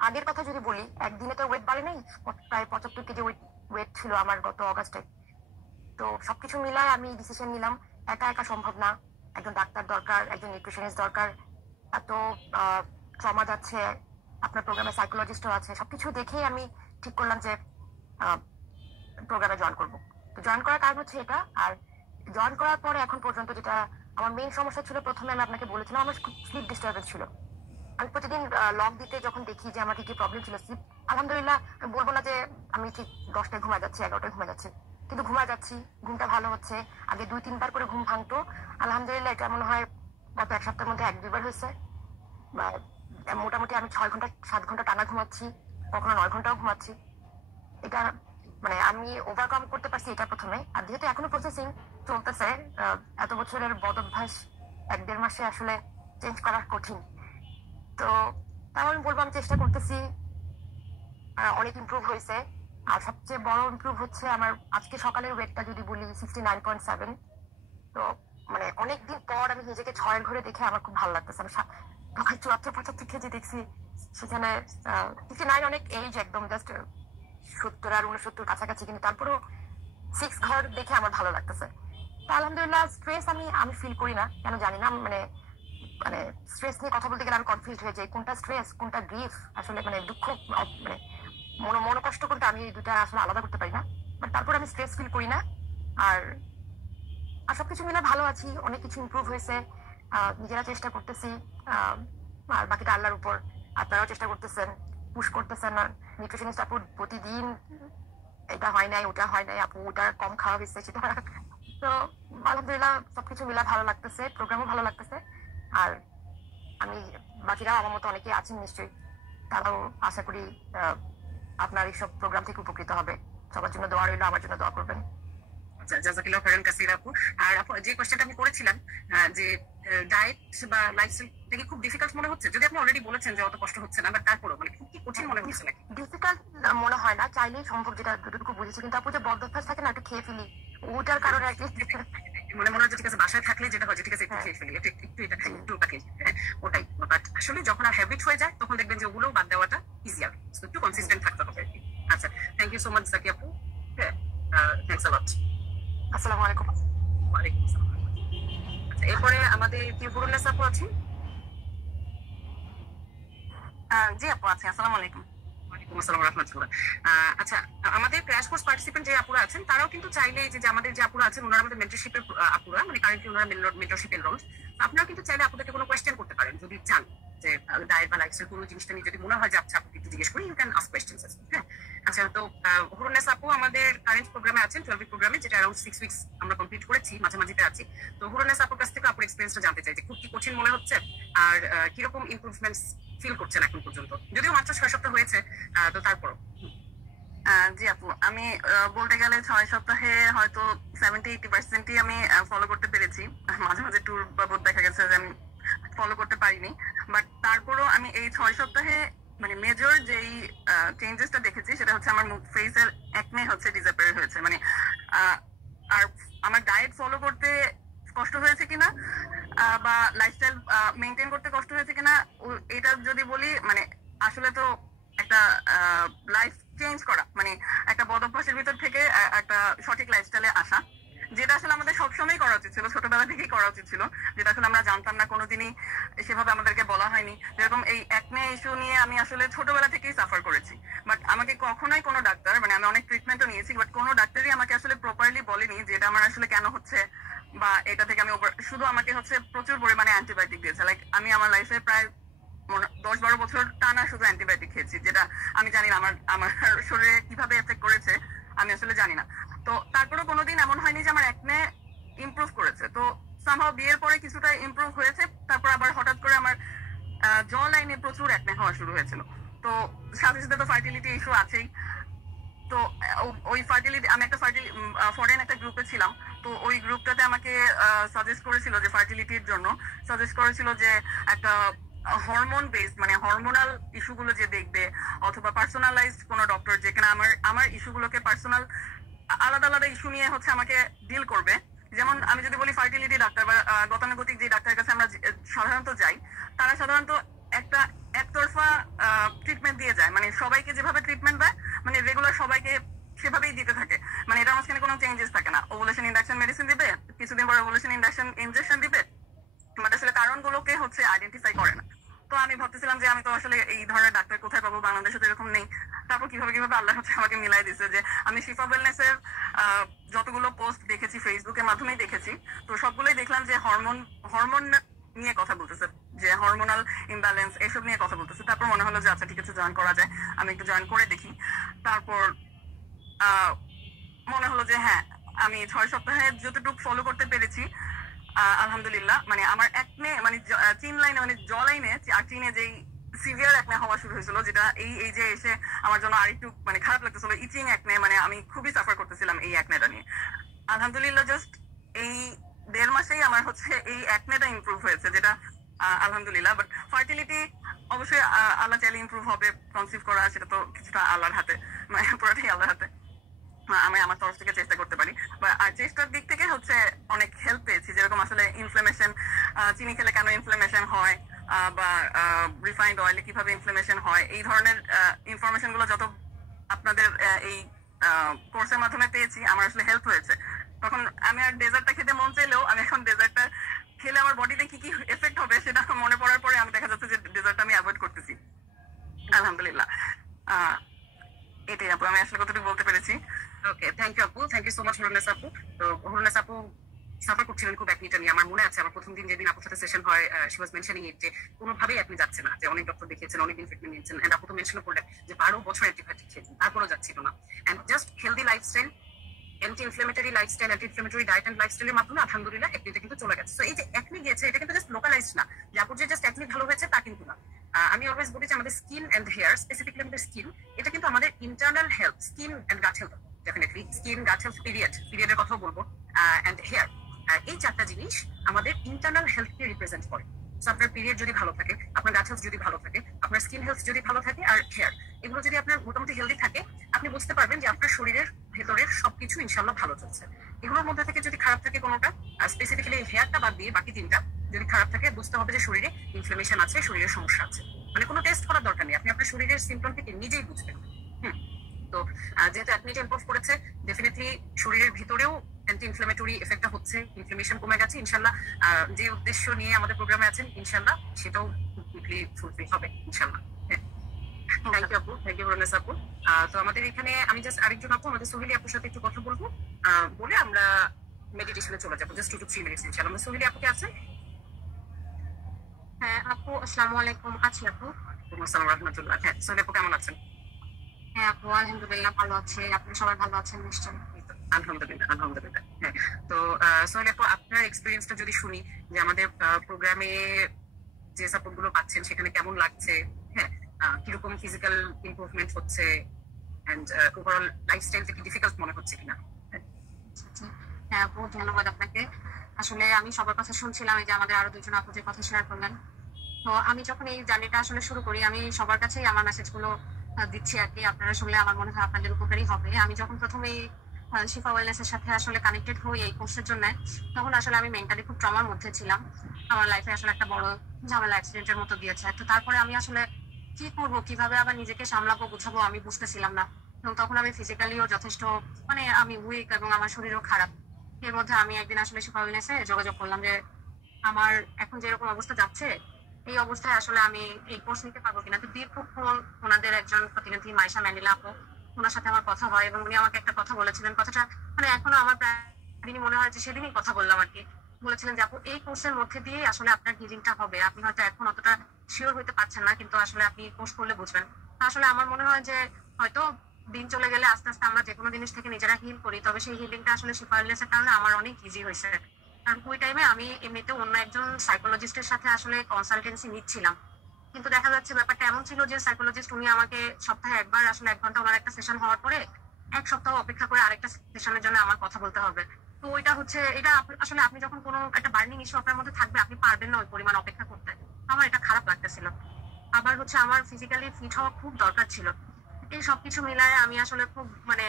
আগের কথা যদি বলি, একদিনে তো ওয়েট বাড়ে নাই, প্রায় 75 কেজি ওয়েট ছিল আমার গত অগাস্টে। তো সবকিছু মিলায় আমি ডিসিশন নিলাম, একা একা সম্ভব না, একজন ডাক্তার দরকার, একজন নিউট্রিশনিস্ট দরকার, এত ট্রমা যাচ্ছে, আপনার প্রোগ্রামে সাইকোলজিস্টও আছে। সবকিছু দেখেই আমি ঠিক করলাম যে প্রোগ্রামে জয়েন করবো। তো জয়েন করার কারণ হচ্ছে এটা। আর জয়েন করার পরে এখন পর্যন্ত যেটা আমার মেইন সমস্যা ছিল, প্রথমে আমি আপনাকে বলেছিলাম আমার স্লিপ ডিস্টার্বেন্স ছিল। আমি প্রতিদিন লগ দিতে যখন দেখি যে আমার কি কি প্রবলেম ছিল, স্লিপ আলহামদুলিল্লাহ বলবো না যে আমি ঠিক 10টায় ঘুমা যাচ্ছি, 11টায় ঘুমা যাচ্ছি, কিন্তু ঘুমা যাচ্ছি, ঘুমটা ভালো হচ্ছে। আগে 2-3 বার করে ঘুম ভাঙতো, আলহামদুলিল্লাহ এটা মনে হয় গত 1 সপ্তাহের মধ্যে 1-2 বার হয়েছে। মোটামুটি আমি 6-7 ঘন্টা টানা ঘুমাচ্ছি, কখনো 9 ঘন্টাও ঘুমাচ্ছি। এটা মানে আমি ওভারকাম করতে পারছি এটা প্রথমে। আর যেহেতু এখনো প্রসেসিং চলতেছে, এত বছরের বদ অভ্যাস 1-1.5 মাসে আসলে চেঞ্জ করা কঠিন। তো তাও আমি বলবো আমি চেষ্টা করতেছি, অনেক ইমপ্রুভ হয়েছে। আর সবচেয়ে বড় ইমপ্রুভ হচ্ছে আমার আজকে সকালের ওয়েটটা যদি বলি 69.7। তো মানে অনেকদিন পর আমি নিজেকে 6-এর ঘরে দেখে আমার খুব ভালো লাগতেছে। আমি সকাল 74-75 কেজি দেখছি, সেখানে 69 অনেক এজ, একদম জাস্ট 70 আর 69 কাছাকাছি, কিন্তু তারপরেও 6 ঘর দেখে আমার ভালো লাগতেছে। তো আলহামদুলিল্লাহ। স্ট্রেস আমি ফিল করি না, কেন জানি না। মানে মানে স্ট্রেস নিয়ে কথা বলতে গেলে আমি কনফিউজ হয়ে যাই, কোনটা স্ট্রেস কোনটা গ্রিফ, আসলে মানে দুঃখ, মানে মনোকষ্ট করতে আমি এই দুটা আসলে আলাদা করতে পারি না। বাট তারপর আমি স্ট্রেস ফিল করি না। আর আর সবকিছু মিলে ভালো আছি, অনেক কিছু ইমপ্রুভ হয়েছে, নিজেরা চেষ্টা করতেছি, আর বাকিটা আল্লাহর উপর। আপনারাও চেষ্টা করতেছেন, পুশ করতেছেন। নিউট্রিশনিস্ট আপু প্রতিদিন এটা হয় নাই, ওটা হয় নাই, আপু ওটা কম খাওয়া হয়েছে সেটা। তো আলহামদুলিল্লাহ সবকিছু মিলে ভালো লাগতেছে, প্রোগ্রামও ভালো লাগতেছে। আর আমি বাকিরাও আমার মতো অনেকে আছেন নিশ্চয়ই, তারাও আশা করি আপনার এইসব প্রোগ্রাম থেকে উপকৃত হবে। সবার জন্য দোয়া রইল, আমার জন্য দোয়া করবেন। জাজাকিল্লাহ খাইরান কাসির আপু। আর আপু যে কোশ্চেনটা আমি করেছিলাম যে ডায়েট বা লাইফস্টাইল থেকে খুব ডিফিকাল্ট মনে হচ্ছে, যদি আপনি অলরেডি বলেছেন যে অত কষ্ট হচ্ছে না, বাট তারপরও মানে খুব কি কঠিন মনে হচ্ছে নাকি? ডিফিকাল্ট মনে হয় না, চাইলেই সম্ভব, যেটা যতটুকু বুঝেছি। কিন্তু আপু যে বদভ্যাস থাকে না, একটু খেয়ে ফেলি, ওটার কারণে আর কি মনে হচ্ছে ঠিক আছে বাসায় থাকলে যেটা হয় ঠিক আছে একটু খেয়ে ফেলি, একটু এটা খাই, একটু ওটা খেয়ে, ওটাই। বাট আসলে যখন আর হ্যাবিট হয়ে যায় তখন দেখবেন যে ওগুলো বাদ দেওয়াটা ইজিয়ার, একটু কনসিস্টেন্ট থাকতে হবে আর কি। আচ্ছা, thank you so much Zaki আপু। Thanks a lot. আসসালামু আলাইকুম। ওয়ালাইকুম আসসালাম। আচ্ছা, এরপরে আমাদের কি হুরুন্নাস আপু আছেন? জি আপু আছে। আসসালামু আলাইকুম। ওয়ালাইকুম আসসালাম রাহমাতুল্লাহ। আচ্ছা, আমাদের ক্র্যাশ কোর্স পার্টিসিপেন্ট যে আপুরা আছেন তারাও কিন্তু চাইলে যে আমাদের যে আপুরা আছেন ওনারা আমাদের মেন্টরশিপের আপুরা, মানে কারেন্টলি ওনারা মেন্টরশিপ এনরোলড। আপনারা কিন্তু চাইলে আপুদেরকে কোনো কোয়েশ্চেন করতে পারেন যদি চান, যে ডায়েট বা লাইফস্টাইল কোনো জিনিসটা নিয়ে যদি মনে হয় যে আচ্ছা আপুকে একটু জিজ্ঞেস করি, ইউ ক্যান আস্ক কোয়েশ্চেনস। হ্যাঁ, আচ্ছা। তো হুরুন্নাস আপু আমাদের কারেন্ট প্রোগ্রামে আছেন, 12 উইক প্রোগ্রামে, যেটা অ্যারাউন্ড 6 উইকস আমরা কমপ্লিট করেছি, মাঝামাঝিতে আছি। তো হুরুন্নাস আপুর কাছ থেকে আপুর এক্সপিরিয়েন্সটা জানতে চাই যে খুব কি কঠিন মনে হচ্ছে আর কিরকম ইমপ্রুভমেন্টস ফিল করছেন এখন পর্যন্ত, যদিও মাত্র 6 সপ্তাহ হয়েছে, তো তারপরও। জি আপু, আমি বলতে গেলে 6 সপ্তাহে হয়তো 70-80% আমি ফলো করতে পেরেছি। মাঝে মাঝে ট্যুর বাবদ দেখা গেছে যে আমি ফলো করতে পারিনি, বাট তারপরও আমি এই 6 সপ্তাহে মানে মেজর যেই চেঞ্জেসটা দেখেছি সেটা হচ্ছে আমার মুখ ফেসের একনে হচ্ছে ডিসঅ্যাপিয়ার হয়েছে। মানে আর আমার ডায়েট ফলো করতে কষ্ট হয়েছে কিনা বা লাইফস্টাইল মেনটেন করতে কষ্ট হয়েছে কিনা এটা যদি বলি, মানে আসলে তো একটা লাইফ চেঞ্জ করা মানে একটা বদ অভ্যাসের ভিতর থেকে একটা সঠিক লাইফস্টাইলে আসা, যেটা আসলে আমাদের সবসময় করা উচিত ছিল, ছোটবেলা থেকেই করা উচিত ছিল, যেটা আসলে আমরা জানতাম না, কোনোদিনই সেভাবে আমাদেরকে বলা হয়নি। যেরকম এই একনে ইস্যু নিয়ে আমি আসলে ছোটবেলা থেকেই সাফার করেছি, বাট আমাকে কখনোই কোনো ডাক্তার, মানে আমি অনেক ট্রিটমেন্টও নিয়েছি, বাট কোনো ডাক্তারই আমাকে আসলে প্রপারলি বলেনি যে এটা আমার আসলে কেন হচ্ছে বা এটা থেকে আমি শুধু আমাকে হচ্ছে প্রচুর পরিমাণে অ্যান্টিবায়োটিক দিয়েছে। লাইক আমি আমার লাইফে প্রায় 10-12 বছর টানা শুধু অ্যান্টিবায়োটিক খেয়েছি, যেটা আমি জানি না আমার শরীরে কিভাবে এফেক্ট করেছে, আমি আসলে জানি না। তো তারপরেও কোনোদিন এমন হয়নি যে আমার একনে ইমপ্রুভ করেছে। তো সামহাও বিয়ের পরে কিছুটা ইমপ্রুভ হয়েছে, তারপর আবার হঠাৎ করে আমার জ লাইনে প্রচুর একনে হওয়া শুরু হয়েছিল। তো সাথে সাথে তো ফার্টিলিটি ইস্যু আছেই। তো ওই ফার্টিলিটি, আমি একটা ফরেন একটা গ্রুপে ছিলাম, তো ওই গ্রুপটাতে আমাকে সাজেস্ট করেছিল যে ফার্টিলিটির জন্য সাজেস্ট করেছিল যে একটা হরমোন বেসড, মানে হরমোনাল ইস্যুগুলো যে দেখবে, অথবা পার্সোনালাইজড কোনো ডক্টর যেখানে আমার ইস্যুগুলোকে পার্সোনাল আলাদা আলাদা ইস্যু নিয়ে হচ্ছে আমাকে ডিল করবে। যেমন আমি যদি বলি ফার্টিলিটি ডাক্তার বা গতানুগতিক যে ডাক্তারের কাছে আমরা সাধারণত যাই, তারা সাধারণত একটা একতরফা ট্রিটমেন্ট দিয়ে যায়, মানে সবাইকে যেভাবে ট্রিটমেন্ট দেয় মানে রেগুলার সবাইকে সেভাবেই দিতে থাকে, মানে এটার মাঝখানে কোনো চেঞ্জেস থাকে না। ওভুলেশন ইন্ডাকশন মেডিসিন দিবে, কিছুদিন পরে ওভুলেশন ইনজেকশন দিবে, বাট আসলে কারণগুলোকে হচ্ছে আইডেন্টিফাই করে না। তো আমি ভাবতেছিলাম যে আমি তো আসলে এই ধরনের ডাক্তার কোথায় পাবো, বাংলাদেশে তো এরকম নেই। তারপর কিভাবে আল্লাহ হচ্ছে আমাকে মিলাই দিচ্ছে যে আমি শিফা ওয়েলনেসের যতগুলো পোস্ট দেখেছি ফেসবুকের মাধ্যমেই দেখেছি, তো সবগুলোই দেখলাম যে হরমোন নিয়ে কথা বলতেছে, যে হরমোনাল ইমব্যালেন্স এসব নিয়ে কথা বলতেছে। তারপর মনে হলো যে আচ্ছা ঠিক আছে, জয়েন করা যায়, আমি একটু জয়েন করে দেখি। তারপর মনে হলো যে হ্যাঁ, আমি 6 সপ্তাহে যতটুকু ফলো করতে পেরেছি আলহামদুলিল্লাহ, মানে আমার একনে মানে চিন লাইনে মানে জ লাইনে আর চিনে যেই সিভিয়ার একনে হওয়া শুরু হয়েছিল, যেটা এই যে এসে আমার জন্য আরেকটু মানে খারাপ লাগতেছিল, ইচিং একনে, মানে আমি খুবই সাফার করতেছিলাম এই একনেটা নিয়ে। আলহামদুলিল্লাহ জাস্ট এই 1.5 মাসেই আমার হচ্ছে এই একনেটা ইমপ্রুভ হয়েছে, যেটা আলহামদুলিল্লাহ। বাট ফার্টিলিটি অবশ্যই আল্লাহ চাইলে ইমপ্রুভ হবে, কনসিভ করা সেটা তো কিছুটা আল্লাহর হাতে, মানে পুরোটাই আল্লাহর হাতে। আমি আমার তরফ থেকে চেষ্টা করতে পারি, আর চেষ্টার দিক থেকে হচ্ছে অনেক হেল্প পেয়েছি। যেরকম আসলে ইনফ্লামেশন, চিনি খেলে কেন ইনফ্লামেশন হয় বা রিফাইন্ড অয়েলে কিভাবে ইনফ্লামেশন হয়, এই ধরনের ইনফরমেশন গুলো যত আপনাদের এই কোর্সের মাধ্যমে পেয়েছি আমার আসলে হেল্প হয়েছে। তখন আমি আর ডেজার্টটা খেতে মন চাইলেও আমি এখন ডেজার্টটা খেলে আমার বডিতে কি কি এফেক্ট হবে সেটা মনে পড়ার পরে আমি দেখা যাচ্ছে যে ডেজার্টটা আমি অ্যাভয়েড করতেছি আলহামদুলিল্লাহ। এটাই আপু, আমি আসলে কতটুকু বলতে পেরেছি। ওকে, থ্যাংক ইউ আপু, থ্যাংক ইউ সো মাচ হুরুন্নাস আপু। তো হুরুন্নাস আপু সাফার ভুগছিলেন খুব অ্যাকনিটা নিয়ে। আমার মনে আছে আমার প্রথম দিন যেদিন আপুর সাথে সেশন হয়, শি ওয়াজ মেনশনিং ইট যে কোনোভাবেই অ্যাকনি যাচ্ছে না, যে অনেক ডক্টর দেখিয়েছেন, অনেকদিন ট্রিটমেন্ট নিয়েছেন, এন্ড আপু তো মেনশন করলেন যে 12 বছর অ্যান্টিবায়োটিক খেয়েছেন, তারপরেও যাচ্ছিল না। And just healthy lifestyle, anti inflammatory lifestyle, anti inflammatory diet and লাইফস্টাইলের মাধ্যমে আলহামদুলিল্লাহ অ্যাকনিটা কিন্তু চলে গেছে। সো এই যে অ্যাকনি গিয়েছে, এটা কিন্তু জাস্ট লোকালাইজড না, যে আপুর যে জাস্ট অ্যাকনি ভালো হয়েছে তা কিন্তু না। আমি অলওয়েজ বলি যে আমাদের স্কিন এন্ড হেয়ার, স্পেসিফিকলি আমাদের স্কিন, এটা কিন্তু আমাদের internal health, skin and gut health, definitely skin, gut health, পিরিয়ডের কথাও বলবো, এন্ড হেয়ার, এই চারটা জিনিস আমাদের ইন্টারনাল হেলথকে রিপ্রেজেন্ট করে। আপনার পিরিয়ড যদি ভালো থাকে, আপনার গাট হেলথ যদি ভালো থাকে, আপনার স্কিন হেলথ যদি ভালো থাকে, আর হেয়ার, এগুলো যদি আপনার মোটামুটি হেলদি থাকে, আপনি বুঝতে পারবেন যে আপনার শরীরের ভেতরের সবকিছু ইনশাল্লাহ ভালো চলছে। এগুলোর মধ্যে থেকে যদি খারাপ থাকে কোনোটা, স্পেসিফিক্যালি হেয়ারটা বাদ দিয়ে বাকি তিনটা যদি খারাপ থাকে, বুঝতে হবে যে শরীরে ইনফ্লেমেশন আছে, শরীরের সমস্যা আছে। মানে কোনো টেস্ট করার দরকার নেই, আপনি আপনার শরীরের সিমটম থেকে নিজেই বুঝবেন। তো যেহেতু অ্যাকনিটা ইমপ্রুভ করেছে, ডেফিনেটলি শরীরের ভিতরেও অ্যান্টি ইনফ্লেমেটরি এফেক্টটা হচ্ছে, ইনফ্লেমেশন কমে গেছে ইনশাল্লাহ। যে উদ্দেশ্য নিয়ে আমাদের প্রোগ্রামে আছেন ইনশাল্লাহ সেটাও কুইকলি ফুলফিল হবে ইনশাল্লাহ। থ্যাংক ইউ আপু, থ্যাংক ইউ রনেস আপু। তো আমাদের এখানে আমি জাস্ট আরেকজন আপু, আমাদের সোহেলি আপুর সাথে একটু কথা বলবো, বলে আমরা মেডিটেশনে চলে যাবো, জাস্ট 2 to 3 মিনিটস ইনশাল্লাহ। আমরা সোহেলি আপুকে আছেন? হ্যাঁ আপু, আসসালামু আলাইকুম। আছি আপু। আসসালামু রাহমাতুল্লাহ। হ্যাঁ সোহেলি আপু কেমন আছেন? হ্যাঁ আপু, আলহামদুলিল্লাহ ভালো আছে। আপনি সবাই ভালো আছেন নিশ্চয়ই? আলহামদুলিল্লাহ, আলহামদুলিল্লাহ। হ্যাঁ, তো সোহেলি আপু আপনার এক্সপিরিয়েন্সটা যদি শুনি, যে আমাদের প্রোগ্রামে যে সাপোর্ট গুলো পাচ্ছেন সেখানে কেমন লাগছে, হ্যাঁ, কিরকম ফিজিক্যাল ইমপ্রুভমেন্ট হচ্ছে, এন্ড ওভারঅল লাইফস্টাইলটা কি ডিফিকাল্ট মনে হচ্ছে কিনা? হ্যাঁ আপু, ধন্যবাদ আপনাকে। আসলে আমি সবার কথা শুনছিলাম, এই যে আমাদের আরো দুজন আপু যে কথা শেয়ার করলেন। তো আমি যখন এই জার্নিটা আসলে শুরু করি, আমি সবার কাছেই আমার মেসেজগুলো দিচ্ছি আর কি। আপনারা শুনলে আমার মনে হয় আপনাদের উপকারই হবে। আমি যখন প্রথমে এই শিফা ওয়েলনেসের সাথে আসলে কানেক্টেড হই এই কোর্সের জন্য, তখন আসলে আমি মেন্টালি খুব ট্রমার মধ্যে ছিলাম। আমার লাইফে আসলে একটা বড় ঝামেলা, অ্যাক্সিডেন্টের মতো দিয়েছে। তো তারপরে আমি আসলে কি করবো, কিভাবে আবার নিজেকে সামলাবো, গুছাবো, আমি বুঝতেছিলাম না। এবং তখন আমি ফিজিক্যালিও যথেষ্ট, মানে আমি উইক এবং আমার শরীরও খারাপ। এর মধ্যে আমি একদিন আসলে শিফা ওয়েলনেসে যোগাযোগ করলাম যে আমার এখন যেরকম অবস্থা যাচ্ছে, এই অবস্থায় আসলে আমি এই কোর্স নিতে পারবো কিনা। তো দীর্ঘক্ষণ ওনাদের একজন প্রতিনিধি মাইশা ম্যান্ডিলা আপু, ওনার সাথে আমার কথা হয় এবং উনি আমাকে একটা কথা বলেছিলেন। কথাটা মানে এখনো আমার প্রায় দিনই মনে হয় যে সেদিনই কথা বললাম আর কি। বলেছিলেন যে আপু, এই কোর্সের মধ্যে দিয়ে আসলে আপনার হিলিংটা হবে। আপনি হয়তো এখন অতটা শিওর হইতে পারছেন না, কিন্তু আসলে আপনি কোর্স করলে বুঝবেন। আসলে আমার মনে হয় যে হয়তো দিন চলে গেলে আস্তে আস্তে আমরা যে কোনো জিনিস থেকে নিজেরা হিল করি, তবে সেই হিলিংটা আসলে শিফা ওয়েলনেসের কারণে আমার অনেক ইজি হয়েছে। কারণ ওই টাইমে আমি এমনিতে অন্য একজন সাইকোলজিস্টের সাথে আসলে কনসালটেন্সি নিচ্ছিলাম, কিন্তু দেখা যাচ্ছে ব্যাপারটা এমন ছিল যে সাইকোলজিস্ট উনি আমাকে সপ্তাহে একবার আসলে 1 ঘন্টা ওনার একটা সেশন হওয়ার পরে 1 সপ্তাহ অপেক্ষা করে আরেকটা সেশনের জন্য আমার কথা বলতে হবে। তো ওইটা হচ্ছে, এটা আসলে আপনি যখন কোনো একটা বার্নিং ইস্যু আপনার মধ্যে থাকবে, আপনি পারবেন না ওই পরিমাণ অপেক্ষা করতে। আমার এটা খারাপ লাগতেছিল। আবার হচ্ছে আমার ফিজিক্যালি ফিট হওয়া খুব দরকার ছিল। এই সবকিছু মিলায় আমি আসলে খুব, মানে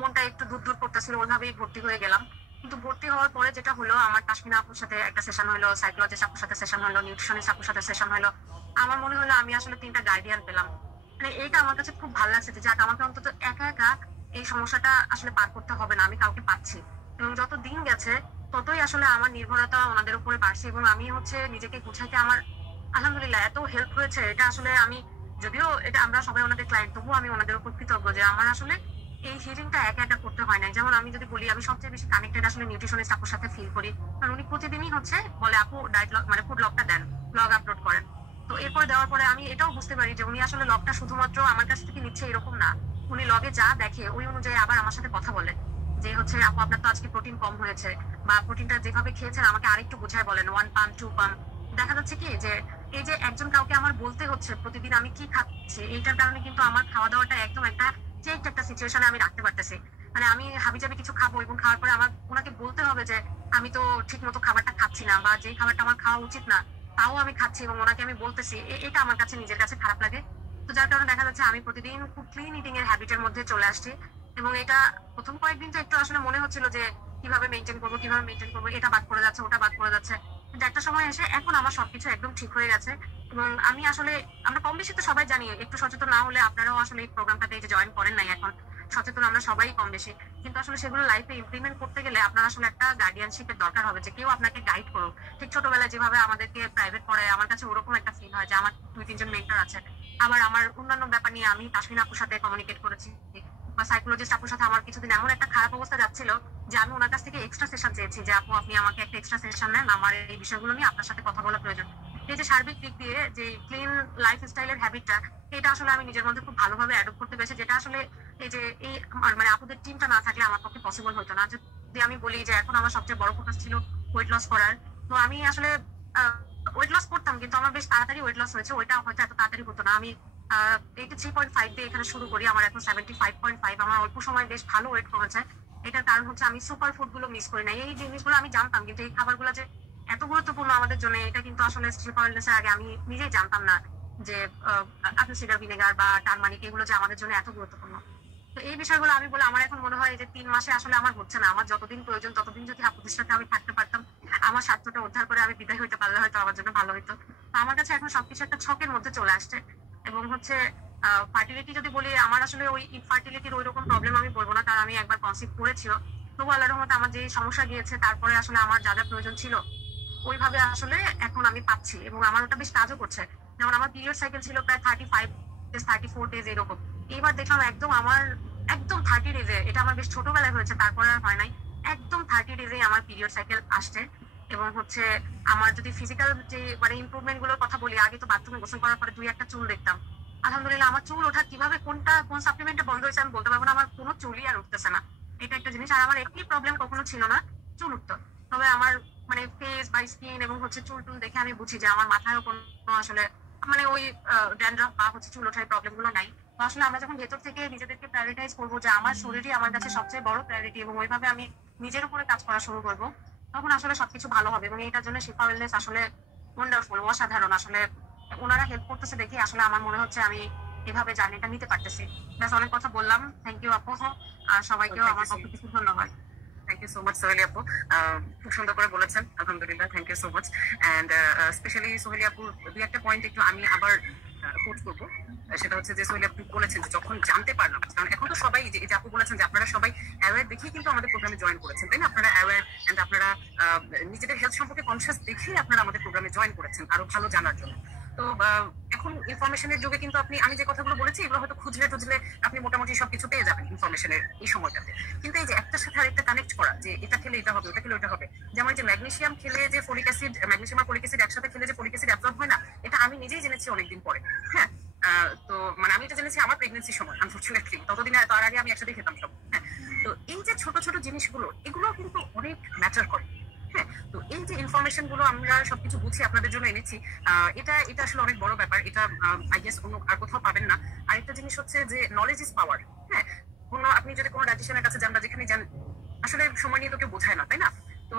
মনটা একটু দূর দূর করতেছিল, ওইভাবেই ভর্তি হয়ে গেলাম। কিন্তু ভর্তি হওয়ার পরে যেটা হলো, আমার তাসমিনা আপুর সাথে একটা সেশন হলো, সাইকোলজিস্ট আপুর সাথে সেশন হলো, নিউট্রিশনিস্ট আপুর সাথে সেশন হলো। আমার মনে হলো আমি আসলে 3টা গার্ডিয়ান পেলাম। মানে এইটা আমার কাছে খুব ভালো লাগছে যে যাক, আমাকে অন্তত একা একা এই সমস্যাটা আসলে পার করতে হবে না, আমি কাউকে পাচ্ছি। এবং যত দিন গেছে ততই আসলে আমার নির্ভরতা ওনাদের উপরে বাড়ছে এবং আমি হচ্ছে নিজেকে গুছাইতে আমার আলহামদুলিল্লাহ এত হেল্প হয়েছে। এটা আসলে আমি, যদিও এটা আমরা সবাই ওনাদের ক্লায়েন্ট, তবুও আমি ওনাদের উপর কৃতজ্ঞ যে আমার আসলে এই হিলিংটা একা একা করতে হয় না। যেমন আমি যদি বলি, আমি সবচেয়ে বেশি কানেক্টেড আসলে নিউট্রিশনিস্ট আপুর সাথে ফিল করি, কারণ উনি প্রতিদিনই হচ্ছে বলে আপু ডায়েট লগ, মানে ফুড লগটা দেন, ব্লগ আপলোড করেন। তো এরপর দেওয়ার পরে আমি এটাও বুঝতে পারি যে উনি আসলে লগটা শুধুমাত্র আমার কাছ থেকে নিচ্ছে এরকম না, উনি লগে যা দেখে ওই অনুযায়ী আবার আমার সাথে কথা বলে যে হচ্ছে আপু আপনার তো আজকে প্রোটিন কম হয়েছে, বা প্রোটিনটা যেভাবে খেয়েছেন আমাকে আরেকটু বুঝায় বলেন, 1 পাম্প 2 পাম্প। দেখা যাচ্ছে কি যে এই যে একজন কাউকে আমার বলতে হচ্ছে প্রতিদিন আমি কি খাচ্ছি, এইটার কারণে কিন্তু আমার খাওয়া দাওয়াটা একদম একটা চেক একটা সিচুয়েশনে আমি রাখতে পারতেছি। মানে আমি হাবিজাবি কিছু খাবো এবং খাওয়ার পরে আমার ওনাকে বলতে হবে যে আমি তো ঠিক মতো খাবারটা খাচ্ছি না, বা যেই খাবারটা আমার খাওয়া উচিত না তাও আমি খাচ্ছি এবং ওনাকে আমি বলতেছি। এটা আমার কাছে নিজের কাছে খারাপ লাগে। তো যার কারণে দেখা যাচ্ছে আমি প্রতিদিন খুব ক্লিন ইটিং এর হ্যাবিটের মধ্যে চলে আসছি। এবং এটা প্রথম কয়েকদিন তো একটু আসলে মনে হচ্ছিল যে কিভাবে মেনটেন করবো, এটা বাদ পড়ে যাচ্ছে, ওটা বাদ পড়ে যাচ্ছে। কিন্তু একটা সময় এসে এখন আমার সবকিছু একদম ঠিক হয়ে গেছে। এবং আমি আসলে, আমরা কম বেশি তো সবাই জানি, একটু সচেতন না হলে আপনারাও আসলে এই প্রোগ্রামটাতে এই যে জয়েন করেন নাই, এখন সচেতন আমরা সবাই কম বেশি। কিন্তু আসলে সেগুলো লাইফে ইমপ্লিমেন্ট করতে গেলে আপনার আসলে একটা গার্ডিয়ানশিপের দরকার হবে, যে কেউ আপনাকে গাইড করুক। ঠিক ছোটবেলায় যেভাবে আমাদেরকে প্রাইভেট পড়ায়, আমার কাছে ওরকম একটা ফিল হয় যে আমার 2-3 জন মেন্টর আছে। আবার আমার অন্যান্য ব্যাপার নিয়ে আমি তাসমিনা আপুর সাথে কমিউনিকেট করেছি, বা সাইকোলজিস্ট আপুর সাথে আমার কিছুদিন এমন একটা খারাপ অবস্থা যাচ্ছিল যে আমি ওনার কাছ থেকে এক্সট্রা সেশন চেয়েছি যে আপু আপনি আমাকে একটা এক্সট্রা সেশন নেন, আমার এই বিষয়গুলো নিয়ে আপনার সাথে কথা বলা প্রয়োজন। এই যে সার্বিক দিক দিয়ে যে ক্লিন লাইফস্টাইলের হ্যাবিটটা, এটা আসলে আমি নিজের মধ্যে খুব ভালোভাবে অ্যাডপ্ট করতে পেরেছি, যেটা আসলে এই যে এই মানে আপুদের টিমটা না থাকলে আমার পক্ষে পসিবল হতো না। যদি আমি বলি যে এখন আমার সবচেয়ে বড় ফোকাস ছিল ওয়েট লস করার, তো আমি আসলে ওয়েট লস করতাম কিন্তু আমার বেশ তাড়াতাড়ি ওয়েট লস হয়েছে, ওইটা হয়তো এত তাড়াতাড়ি হতো না। আমি 83.5 দিয়ে এখানে শুরু করি, আমার এখন 75.5, আমার অল্প সময় বেশ ভালো ওয়েট কমেছে। এটার কারণ হচ্ছে আমি সুপার ফুড গুলো মিস করি না। এই জিনিসগুলো আমি জানতাম, কিন্তু এই খাবারগুলো যে এত গুরুত্বপূর্ণ আমাদের জন্য, এটা কিন্তু আসলে সুপার ওয়েলনেসের আগে আমি নিজেই জানতাম না যে আপেল সিডার ভিনেগার বা টারমারিক এগুলো যে আমাদের জন্য এত গুরুত্বপূর্ণ। তো এই বিষয়গুলো আমি বলে আমার এখন মনে হয় যে 3 মাসে আসলে আমার হচ্ছে না, আমার যতদিন প্রয়োজন ততদিন যদি আপুদের সাথে আমি থাকতে পারতাম, আমার স্বার্থটা উদ্ধার করে আমি বিদায় হইতে পারলে হয়তো আমার জন্য ভালো হইতো। তো আমার কাছে এখন সবকিছু একটা ছকের মধ্যে চলে আসছে। এবং হচ্ছে ফার্টিলিটি যদি বলি, আমার আসলে ওই ইনফার্টিলিটির ওই রকম প্রবলেম আমি বলবো না, কারণ আমি একবার কনসিভ করেছিল। তবু আল্লাহর রহমতে আমার যে সমস্যা গিয়েছে তারপরে আসলে আমার যা যা প্রয়োজন ছিল ওইভাবে আসলে এখন আমি পাচ্ছি, এবং আমার ওটা বেশ কাজও করছে। যেমন আমার পিরিয়ড সাইকেল ছিল প্রায় 35 ডেজ 34 ডেজ এরকম, এইবার দেখলাম একদম আমার একদম 30 ডেজে, এটা আমার বেশ ছোটবেলায় হয়েছে তারপরে আর হয় নাই, একদম 30 ডেজে আমার পিরিয়ড সাইকেল আসছে। এবং হচ্ছে আমার যদি ফিজিক্যাল যে মানে ইমপ্রুভমেন্ট গুলোর কথা বলি, আগে তো বাথরুমে গোসল করার পরে 2-1টা চুল দেখতাম, আলহামদুলিল্লাহ আমার চুল ওঠা কিভাবে কোন সাপ্লিমেন্টে বন্ধ হয়েছে আমি বলতে পারবো না, আমার কোনো চুলই আর উঠতেছে না। এটা একটা জিনিস। আর আমার একই প্রবলেম কখনো ছিল না চুল উঠতো, তবে আমার মানে ফেস বা স্কিন এবং হচ্ছে চুল টুল দেখে আমি বুঝি যে আমার মাথায়ও কোনো আসলে মানে ওই ড্যান্ড্রাফ বা হচ্ছে চুল ওঠার প্রবলেম গুলো নাই। তো আসলে আমরা যখন ভেতর থেকে নিজেদেরকে প্রায়োরিটাইজ করবো যে আমার শরীরই আমার কাছে সবচেয়ে বড় প্রায়োরিটি, এবং ওইভাবে আমি নিজের উপরে কাজ করা শুরু করবো, তখন আসলে সবকিছু ভালো হবে। এবং এটার জন্য শিফা ওয়েলনেস আসলে ওয়ান্ডারফুল, অসাধারণ। আসলে ওনারা হেল্প করতেছে দেখে আসলে আমার মনে হচ্ছে আমি এভাবে জার্নিটা নিতে পারতেছি। ব্যাস, অনেক কথা বললাম, থ্যাংক ইউ আপু, আর সবাইকেও আমার পক্ষ থেকে ধন্যবাদ। Thank you so much Soheli আপু, খুব সুন্দর করে বলেছেন, আলহামদুলিল্লাহ, thank you so much. And specially Soheli আপুর দুই একটা পয়েন্ট একটু আমি আবার কোট করবো। সেটা হচ্ছে যে সোহেলি আপু বলেছেন যে যখন জানতে পারলাম, কারণ এখন তো সবাই যে আপু বলেছেন যে আপনারা সবাই অ্যাওয়ার দেখেই কিন্তু আমাদের প্রোগ্রামে জয়েন করেছেন, তাই না? আপনারা অ্যাওয়ার অ্যান্ড আপনারা নিজেদের হেলথ সম্পর্কে কনসিয়াস দেখেই আপনারা আমাদের প্রোগ্রামে জয়েন করেছেন আরো ভালো জানার জন্য। তো এখন ইনফরমেশনের যুগে কিন্তু আমি যে কথাগুলো বলেছি এগুলো হয়তো খুঁজলে টুজলে আপনি মোটামুটি সবকিছু পেয়ে যাবেন ইনফরমেশনের এই সময়টাতে। কিন্তু এই যে একটার সাথে আরেকটা কানেক্ট করা, যে এটা খেলে এটা হবে, ওটা খেলে ওটা হবে, যেমন যে ম্যাগনেসিয়াম খেলে যে ফলিক অ্যাসিড, ম্যাগনেসিয়াম আর ফলিক অ্যাসিড একসাথে খেলে যে ফলিক অ্যাসিড অ্যাবজর্ব হয় না, এটা আমি নিজেই জেনেছি অনেকদিন পরে। হ্যাঁ, তো মানে আমি এটা জেনেছি আমার প্রেগনেন্সির সময়, আনফরচুনেটলি ততদিন তার আগে আমি একসাথে খেতাম সব। হ্যাঁ, তো এই যে ছোট ছোট জিনিসগুলো, এগুলো কিন্তু অনেক ম্যাটার করে। হ্যাঁ, তো এই যে ইনফরমেশন গুলো আমরা সবকিছু বুঝি আপনাদের জন্য এনেছি, এটা আসলে অনেক বড় ব্যাপার। এটা আই গেস অন্য আর কোথাও পাবেন না। আরেকটা জিনিস হচ্ছে যে নলেজ ইজ পাওয়ার। হ্যাঁ, আপনি যদি কোনো ডায়েটিশিয়ানের কাছে যান বা যেখানে যান, আসলে সময় নিয়ে তো কেউ বোঝায় না, তাই না? তো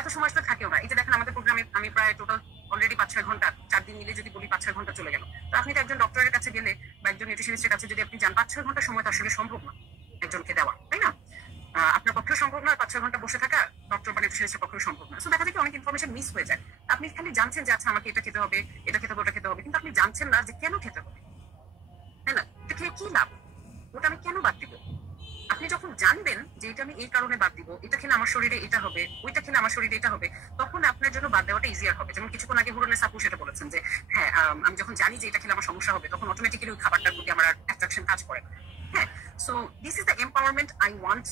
এত সময় আসলে থাকেও না। এই যে দেখেন আমাদের প্রোগ্রামে আমি প্রায় টোটাল অলরেডি 5-6 ঘন্টা, 4 দিন মিলে যদি বলি 5-6 ঘন্টা চলে গেল। তো আপনি তো একজন ডক্টরের কাছে গেলে বা একজন নিউট্রিশনিস্টের কাছে যদি আপনি যান, 5-6 ঘন্টা সময় তো আসলে সম্ভব না একজনকে দেওয়া, তাই না? আপনার পক্ষেও সম্ভব না, 5-6 ঘন্টা বসে থাকা ডক্টর বা নিউট্রিশনিস্টের পক্ষেও সম্ভব না। সো দেখা যায় কি অনেক ইনফরমেশন মিস হয়ে যায়। আপনি খালি জানছেন যে আচ্ছা আমাকে এটা খেতে হবে, এটা খেতে হবে, ওটা খেতে হবে, কিন্তু আপনি জানছেন না যে কেন খেতে হবে, তাই না? এটা খেয়ে কি লাভ, ওটা আমি কেন বাদ দিব। আপনি যখন জানবেন যে এটা আমি এই কারণে বাদ দিব, এটা খেলে আমার শরীরে এটা হবে, ওইটা খেলে আমার শরীরে এটা হবে, তখন আপনার জন্য বাদ দেওয়াটা ইজিয়ার হবে। যেমন কিছুক্ষণ আগে হুরুনের আপু সেটা বলেছেন যে হ্যাঁ, আমি যখন জানি যে এটা খেলে আমার সমস্যা হবে, তখন অটোমেটিক্যালি ওই খাবারটার প্রতি আমার অ্যাট্রাকশন কাজ করে। হ্যাঁ, so this is the empowerment I want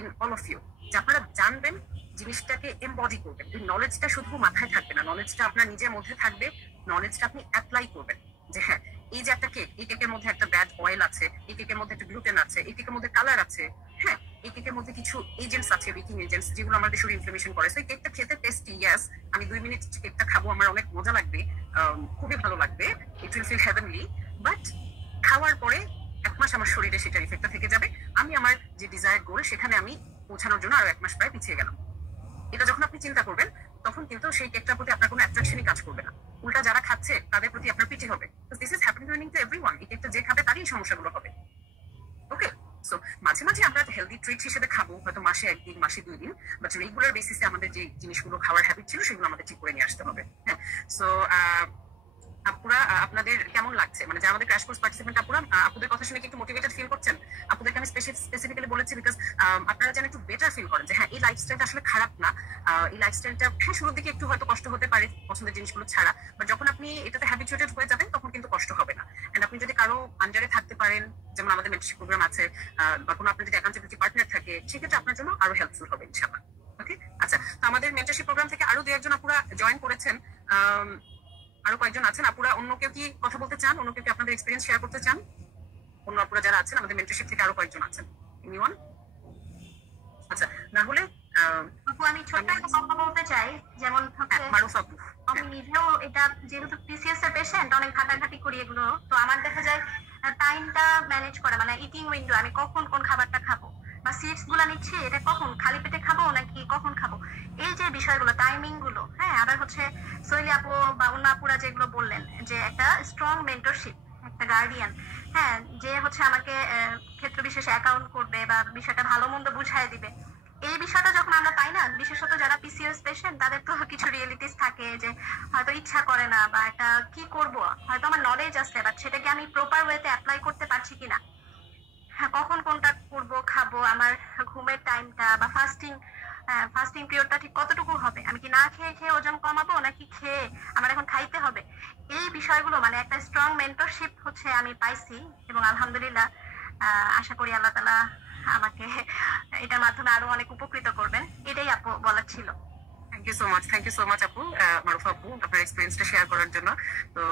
in all of you, যে আপনারা জানবেন, জিনিসটাকে এমবডি করবেন। এই নলেজটা শুধু মাথায় থাকবে না, নলেজটা আপনার নিজের মধ্যে থাকবে, নলেজটা আপনি অ্যাপ্লাই করবেন। যে হ্যাঁ, এই যে একটা কেক, এই কেকের মধ্যে একটা ব্যাড অয়েল আছে, এই কেকের মধ্যে একটা গ্লুটেন আছে, এই কেকের মধ্যে কালার আছে, হ্যাঁ, এই কেকের মধ্যে কিছু এজেন্টস আছে, বেকিং এজেন্টস, যেগুলো আমাদের শরীর ইনফ্লামেশন করে। সো এই কেকটা খেতে টেস্টি, ইয়েস, আমি 2 মিনিট কেকটা খাবো, আমার অনেক মজা লাগবে, খুবই ভালো লাগবে, it will feel heavenly, but খাওয়ার পরে 1 মাস আমার শরীরে সেটার ইফেক্টটা থেকে যাবে। আমি আমার যে ডিজায়ার গোল সেখানে আমি পৌঁছানোর জন্য আরো 1 মাস প্রায় পিছিয়ে গেলাম। এটা যখন আপনি চিন্তা করবেন, তখন কিন্তু সেই কেকটার প্রতি আপনার কোনো অ্যাট্রাকশনই কাজ করবে না। উল্টা যারা খাচ্ছে তাদের প্রতি আপনার পিটি হবে। This is happening to everyone. এই কেকটা যে খাবে তারই সমস্যাগুলো হবে। ওকে, সো মাঝে মাঝে আমরা হেলদি ট্রিট হিসেবে খাবো, হয়তো মাসে 1 দিন, মাসে 2 দিন, বাট রেগুলার বেসিসে আমাদের যে জিনিসগুলো খাওয়ার হ্যাবিট ছিল সেগুলো আমাদের ঠিক করে নিয়ে আসতে হবে। হ্যাঁ, সো আপুরা আপনাদের কেমন লাগছে, মানে যারা আমাদের ক্র্যাশ কোর্স পার্টিসিপেন্ট আপুরা, আপুদের কথা শুনে কি একটু মোটিভেটেড ফিল করছেন? আপুদেরকে আমি স্পেসিফিক্যালি বলেছি বিকজ আপনারা যেন একটু বেটার ফিল করেন যে হ্যাঁ এই লাইফস্টাইলটা আসলে খারাপ না। এই লাইফস্টাইলটা হ্যাঁ শুরুর দিকে একটু হয়তো কষ্ট হতে পারে পছন্দের জিনিসগুলো ছাড়া, বাট যখন আপনি এটাতে হ্যাবিচুয়েটেড হয়ে যাবেন তখন কিন্তু কষ্ট হবে না। এন্ড আপনি যদি কারো আন্ডারে থাকতে পারেন, যেমন আমাদের মেন্টরশিপ প্রোগ্রাম আছে, বা কোনো আপনার যদি অ্যাকাউন্টেবিলিটি পার্টনার থাকে, সেক্ষেত্রে আপনার জন্য আরো হেল্পফুল হবে ইনশাআল্লাহ। ওকে, আচ্ছা, তো আমাদের মেন্টরশিপ প্রোগ্রাম থেকে আরো 2-1 জন আপুরা জয়েন করেছেন। আরো কয়েকজন আছেন আপুরা, অন্য কেউ কি কথা বলতে চান? অন্য কেউ কি আপনাদের এক্সপেরিয়েন্স শেয়ার করতে চান? অন্য আপুরা যারা আছেন আমাদের মেন্টরশিপ থেকে আরো কয়েকজন আছেন, এনিওয়ান? আচ্ছা, না হলে আপু আমি ছোট্ট একটা কথা বলতে চাই, যেমন মারুফ আপু, আমি নিজেও এটা যেহেতু পিসিএস এর পেশেন্ট, অনেক ঘাটাঘাটি করি এগুলো, তো আমার দেখা যায় টাইমটা ম্যানেজ করা, মানে ইটিং উইন্ডো, আমি কখন কোন খাবারটা খাবো বা সিডস গুলা নিচ্ছি, এটা কখন খালি পেটে খাবো নাকি কখন খাবো, এই যে বিষয়গুলো টাইমিং গুলো। হ্যাঁ, আবার হচ্ছে সোহেলি আপু বা অন্য আপুরা যেগুলো বললেন যে একটা স্ট্রং মেন্টরশিপ, একটা গার্ডিয়ান, হ্যাঁ, যে হচ্ছে আমাকে ক্ষেত্র বিশেষে অ্যাকাউন্ট করবে বা বিষয়টা ভালো মন্দ বুঝাই দিবে, এই বিষয়টা যখন আমরা পাই না, বিশেষত যারা পিসিএস পেশেন্ট, তাদের তো কিছু রিয়েলিটিস থাকে যে হয়তো ইচ্ছা করে না, বা একটা কি করব, হয়তো আমার নলেজ আছে বাট সেটাকে আমি প্রপার ওয়েতে অ্যাপ্লাই করতে পারছি কিনা, হ্যাঁ, কখন কোনটা করব, খাবো, আমার ঘুমের টাইমটা বা ফাস্টিং পিরিয়ডটা ঠিক কতটুকু হবে, আমি কি না খেয়ে খেয়ে ওজন কমাবো নাকি খেয়ে আমার এখন খাইতে হবে, এই বিষয়গুলো মানে একটা স্ট্রং মেন্টরশিপ হচ্ছে আমি পাইছি, এবং আলহামদুলিল্লাহ আশা করি আল্লাহ তাআলা আমাকে এটার মাধ্যমে আরো অনেক উপকৃত করবেন, এটাই আপু বলার ছিল। থ্যাংক ইউ সো মাচ আপু, মারুফ আপু, আপনার এক্সপেরিয়েন্সটা শেয়ার করার জন্য। তো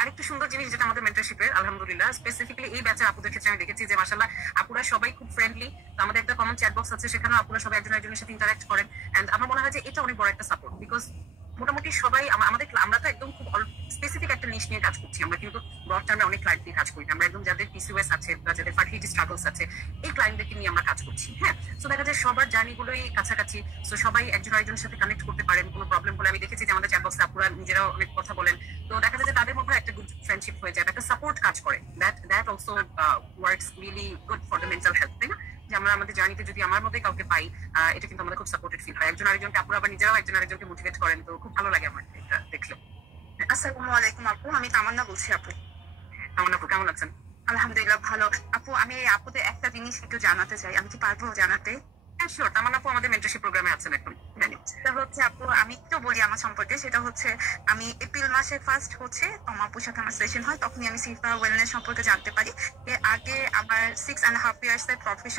আরেকটা সুন্দর জিনিস যেটা আমাদের মেন্টরশিপের, আলহামদুলিল্লাহ স্পেসিফিক্যালি এই ব্যাচের আপুদের ক্ষেত্রে আমি দেখেছি যে মাশাআল্লাহ আপুরা সবাই খুব ফ্রেন্ডলি। তো আমাদের একটা কমন চ্যাট বক্স আছে, সেখানেও আপুরা সবাই একজন একজনের সাথে ইন্টারঅ্যাক্ট করেন, এন্ড আমার মনে হয় যে এটা অনেক বড় একটা সাপোর্ট, বিকজ মোটামুটি সবাই আমরা তো একদম খুব স্পেসিফিক একটা নিশ নিয়ে কাজ করছি, আমরা কিন্তু ব্রড টার্মে অনেক ক্লায়েন্ট নিয়ে কাজ করি, আমরা একদম যাদের পিসিওএস আছে বা যাদের ফার্টিলিটি স্ট্রাগলস আছে এই ক্লায়েন্টদেরকে নিয়ে আমরা কাজ করছি। হ্যাঁ, সো দেখা যায় সবার জার্নিগুলোই কাছাকাছি, সো সবাই একজন আরেকজনের সাথে কানেক্ট করতে পারেন। কোনো প্রবলেম হলে আমি দেখেছি যে আমাদের চ্যাট বক্সে আপুরা নিজেরাও অনেক কথা বলেন, তো দেখা যায় যে তাদের মধ্যে একটা গুড ফ্রেন্ডশিপ হয়ে যায়, একটা সাপোর্ট কাজ করে, that also works really good for the mental health, তাই না? যে আমরা আমাদের জার্নিতে যদি আমার মধ্যে কাউকে পাই, এটা কিন্তু আমাদের খুব সাপোর্টেড ফিল হয়, একজন আরেকজনকে আপুরা আবার নিজেরাও একজন আরেকজনকে মোটিভেট করেন, তো খুব ভালো লাগে আমার এটা দেখলে। আসসালামু আলাইকুম আপু, আমি তামান্না বলছি আপু। তামান্না আপু কেমন আছেন? আলহামদুলিল্লাহ ভালো আপু। আমি আপুদের একটা জিনিস একটু জানাতে চাই, আমি কি পারবো জানাতে? হ্যাঁ শিওর, তামান্না আপু আমাদের মেন্টরশিপ প্রোগ্রামে আছেন এখন। সেটা হচ্ছে আপু, আমি একটু বলি আমার সম্পর্কে। সেটা হচ্ছে আমি এপ্রিল মাসে ফার্স্ট হচ্ছে তোমার আপুর সাথে আমার সেশন হয়, তখনই আমি সিফা ওয়েলনেস সম্পর্কে জানতে পারি। এর আগে আমার 6.5 years এর প্রফেশন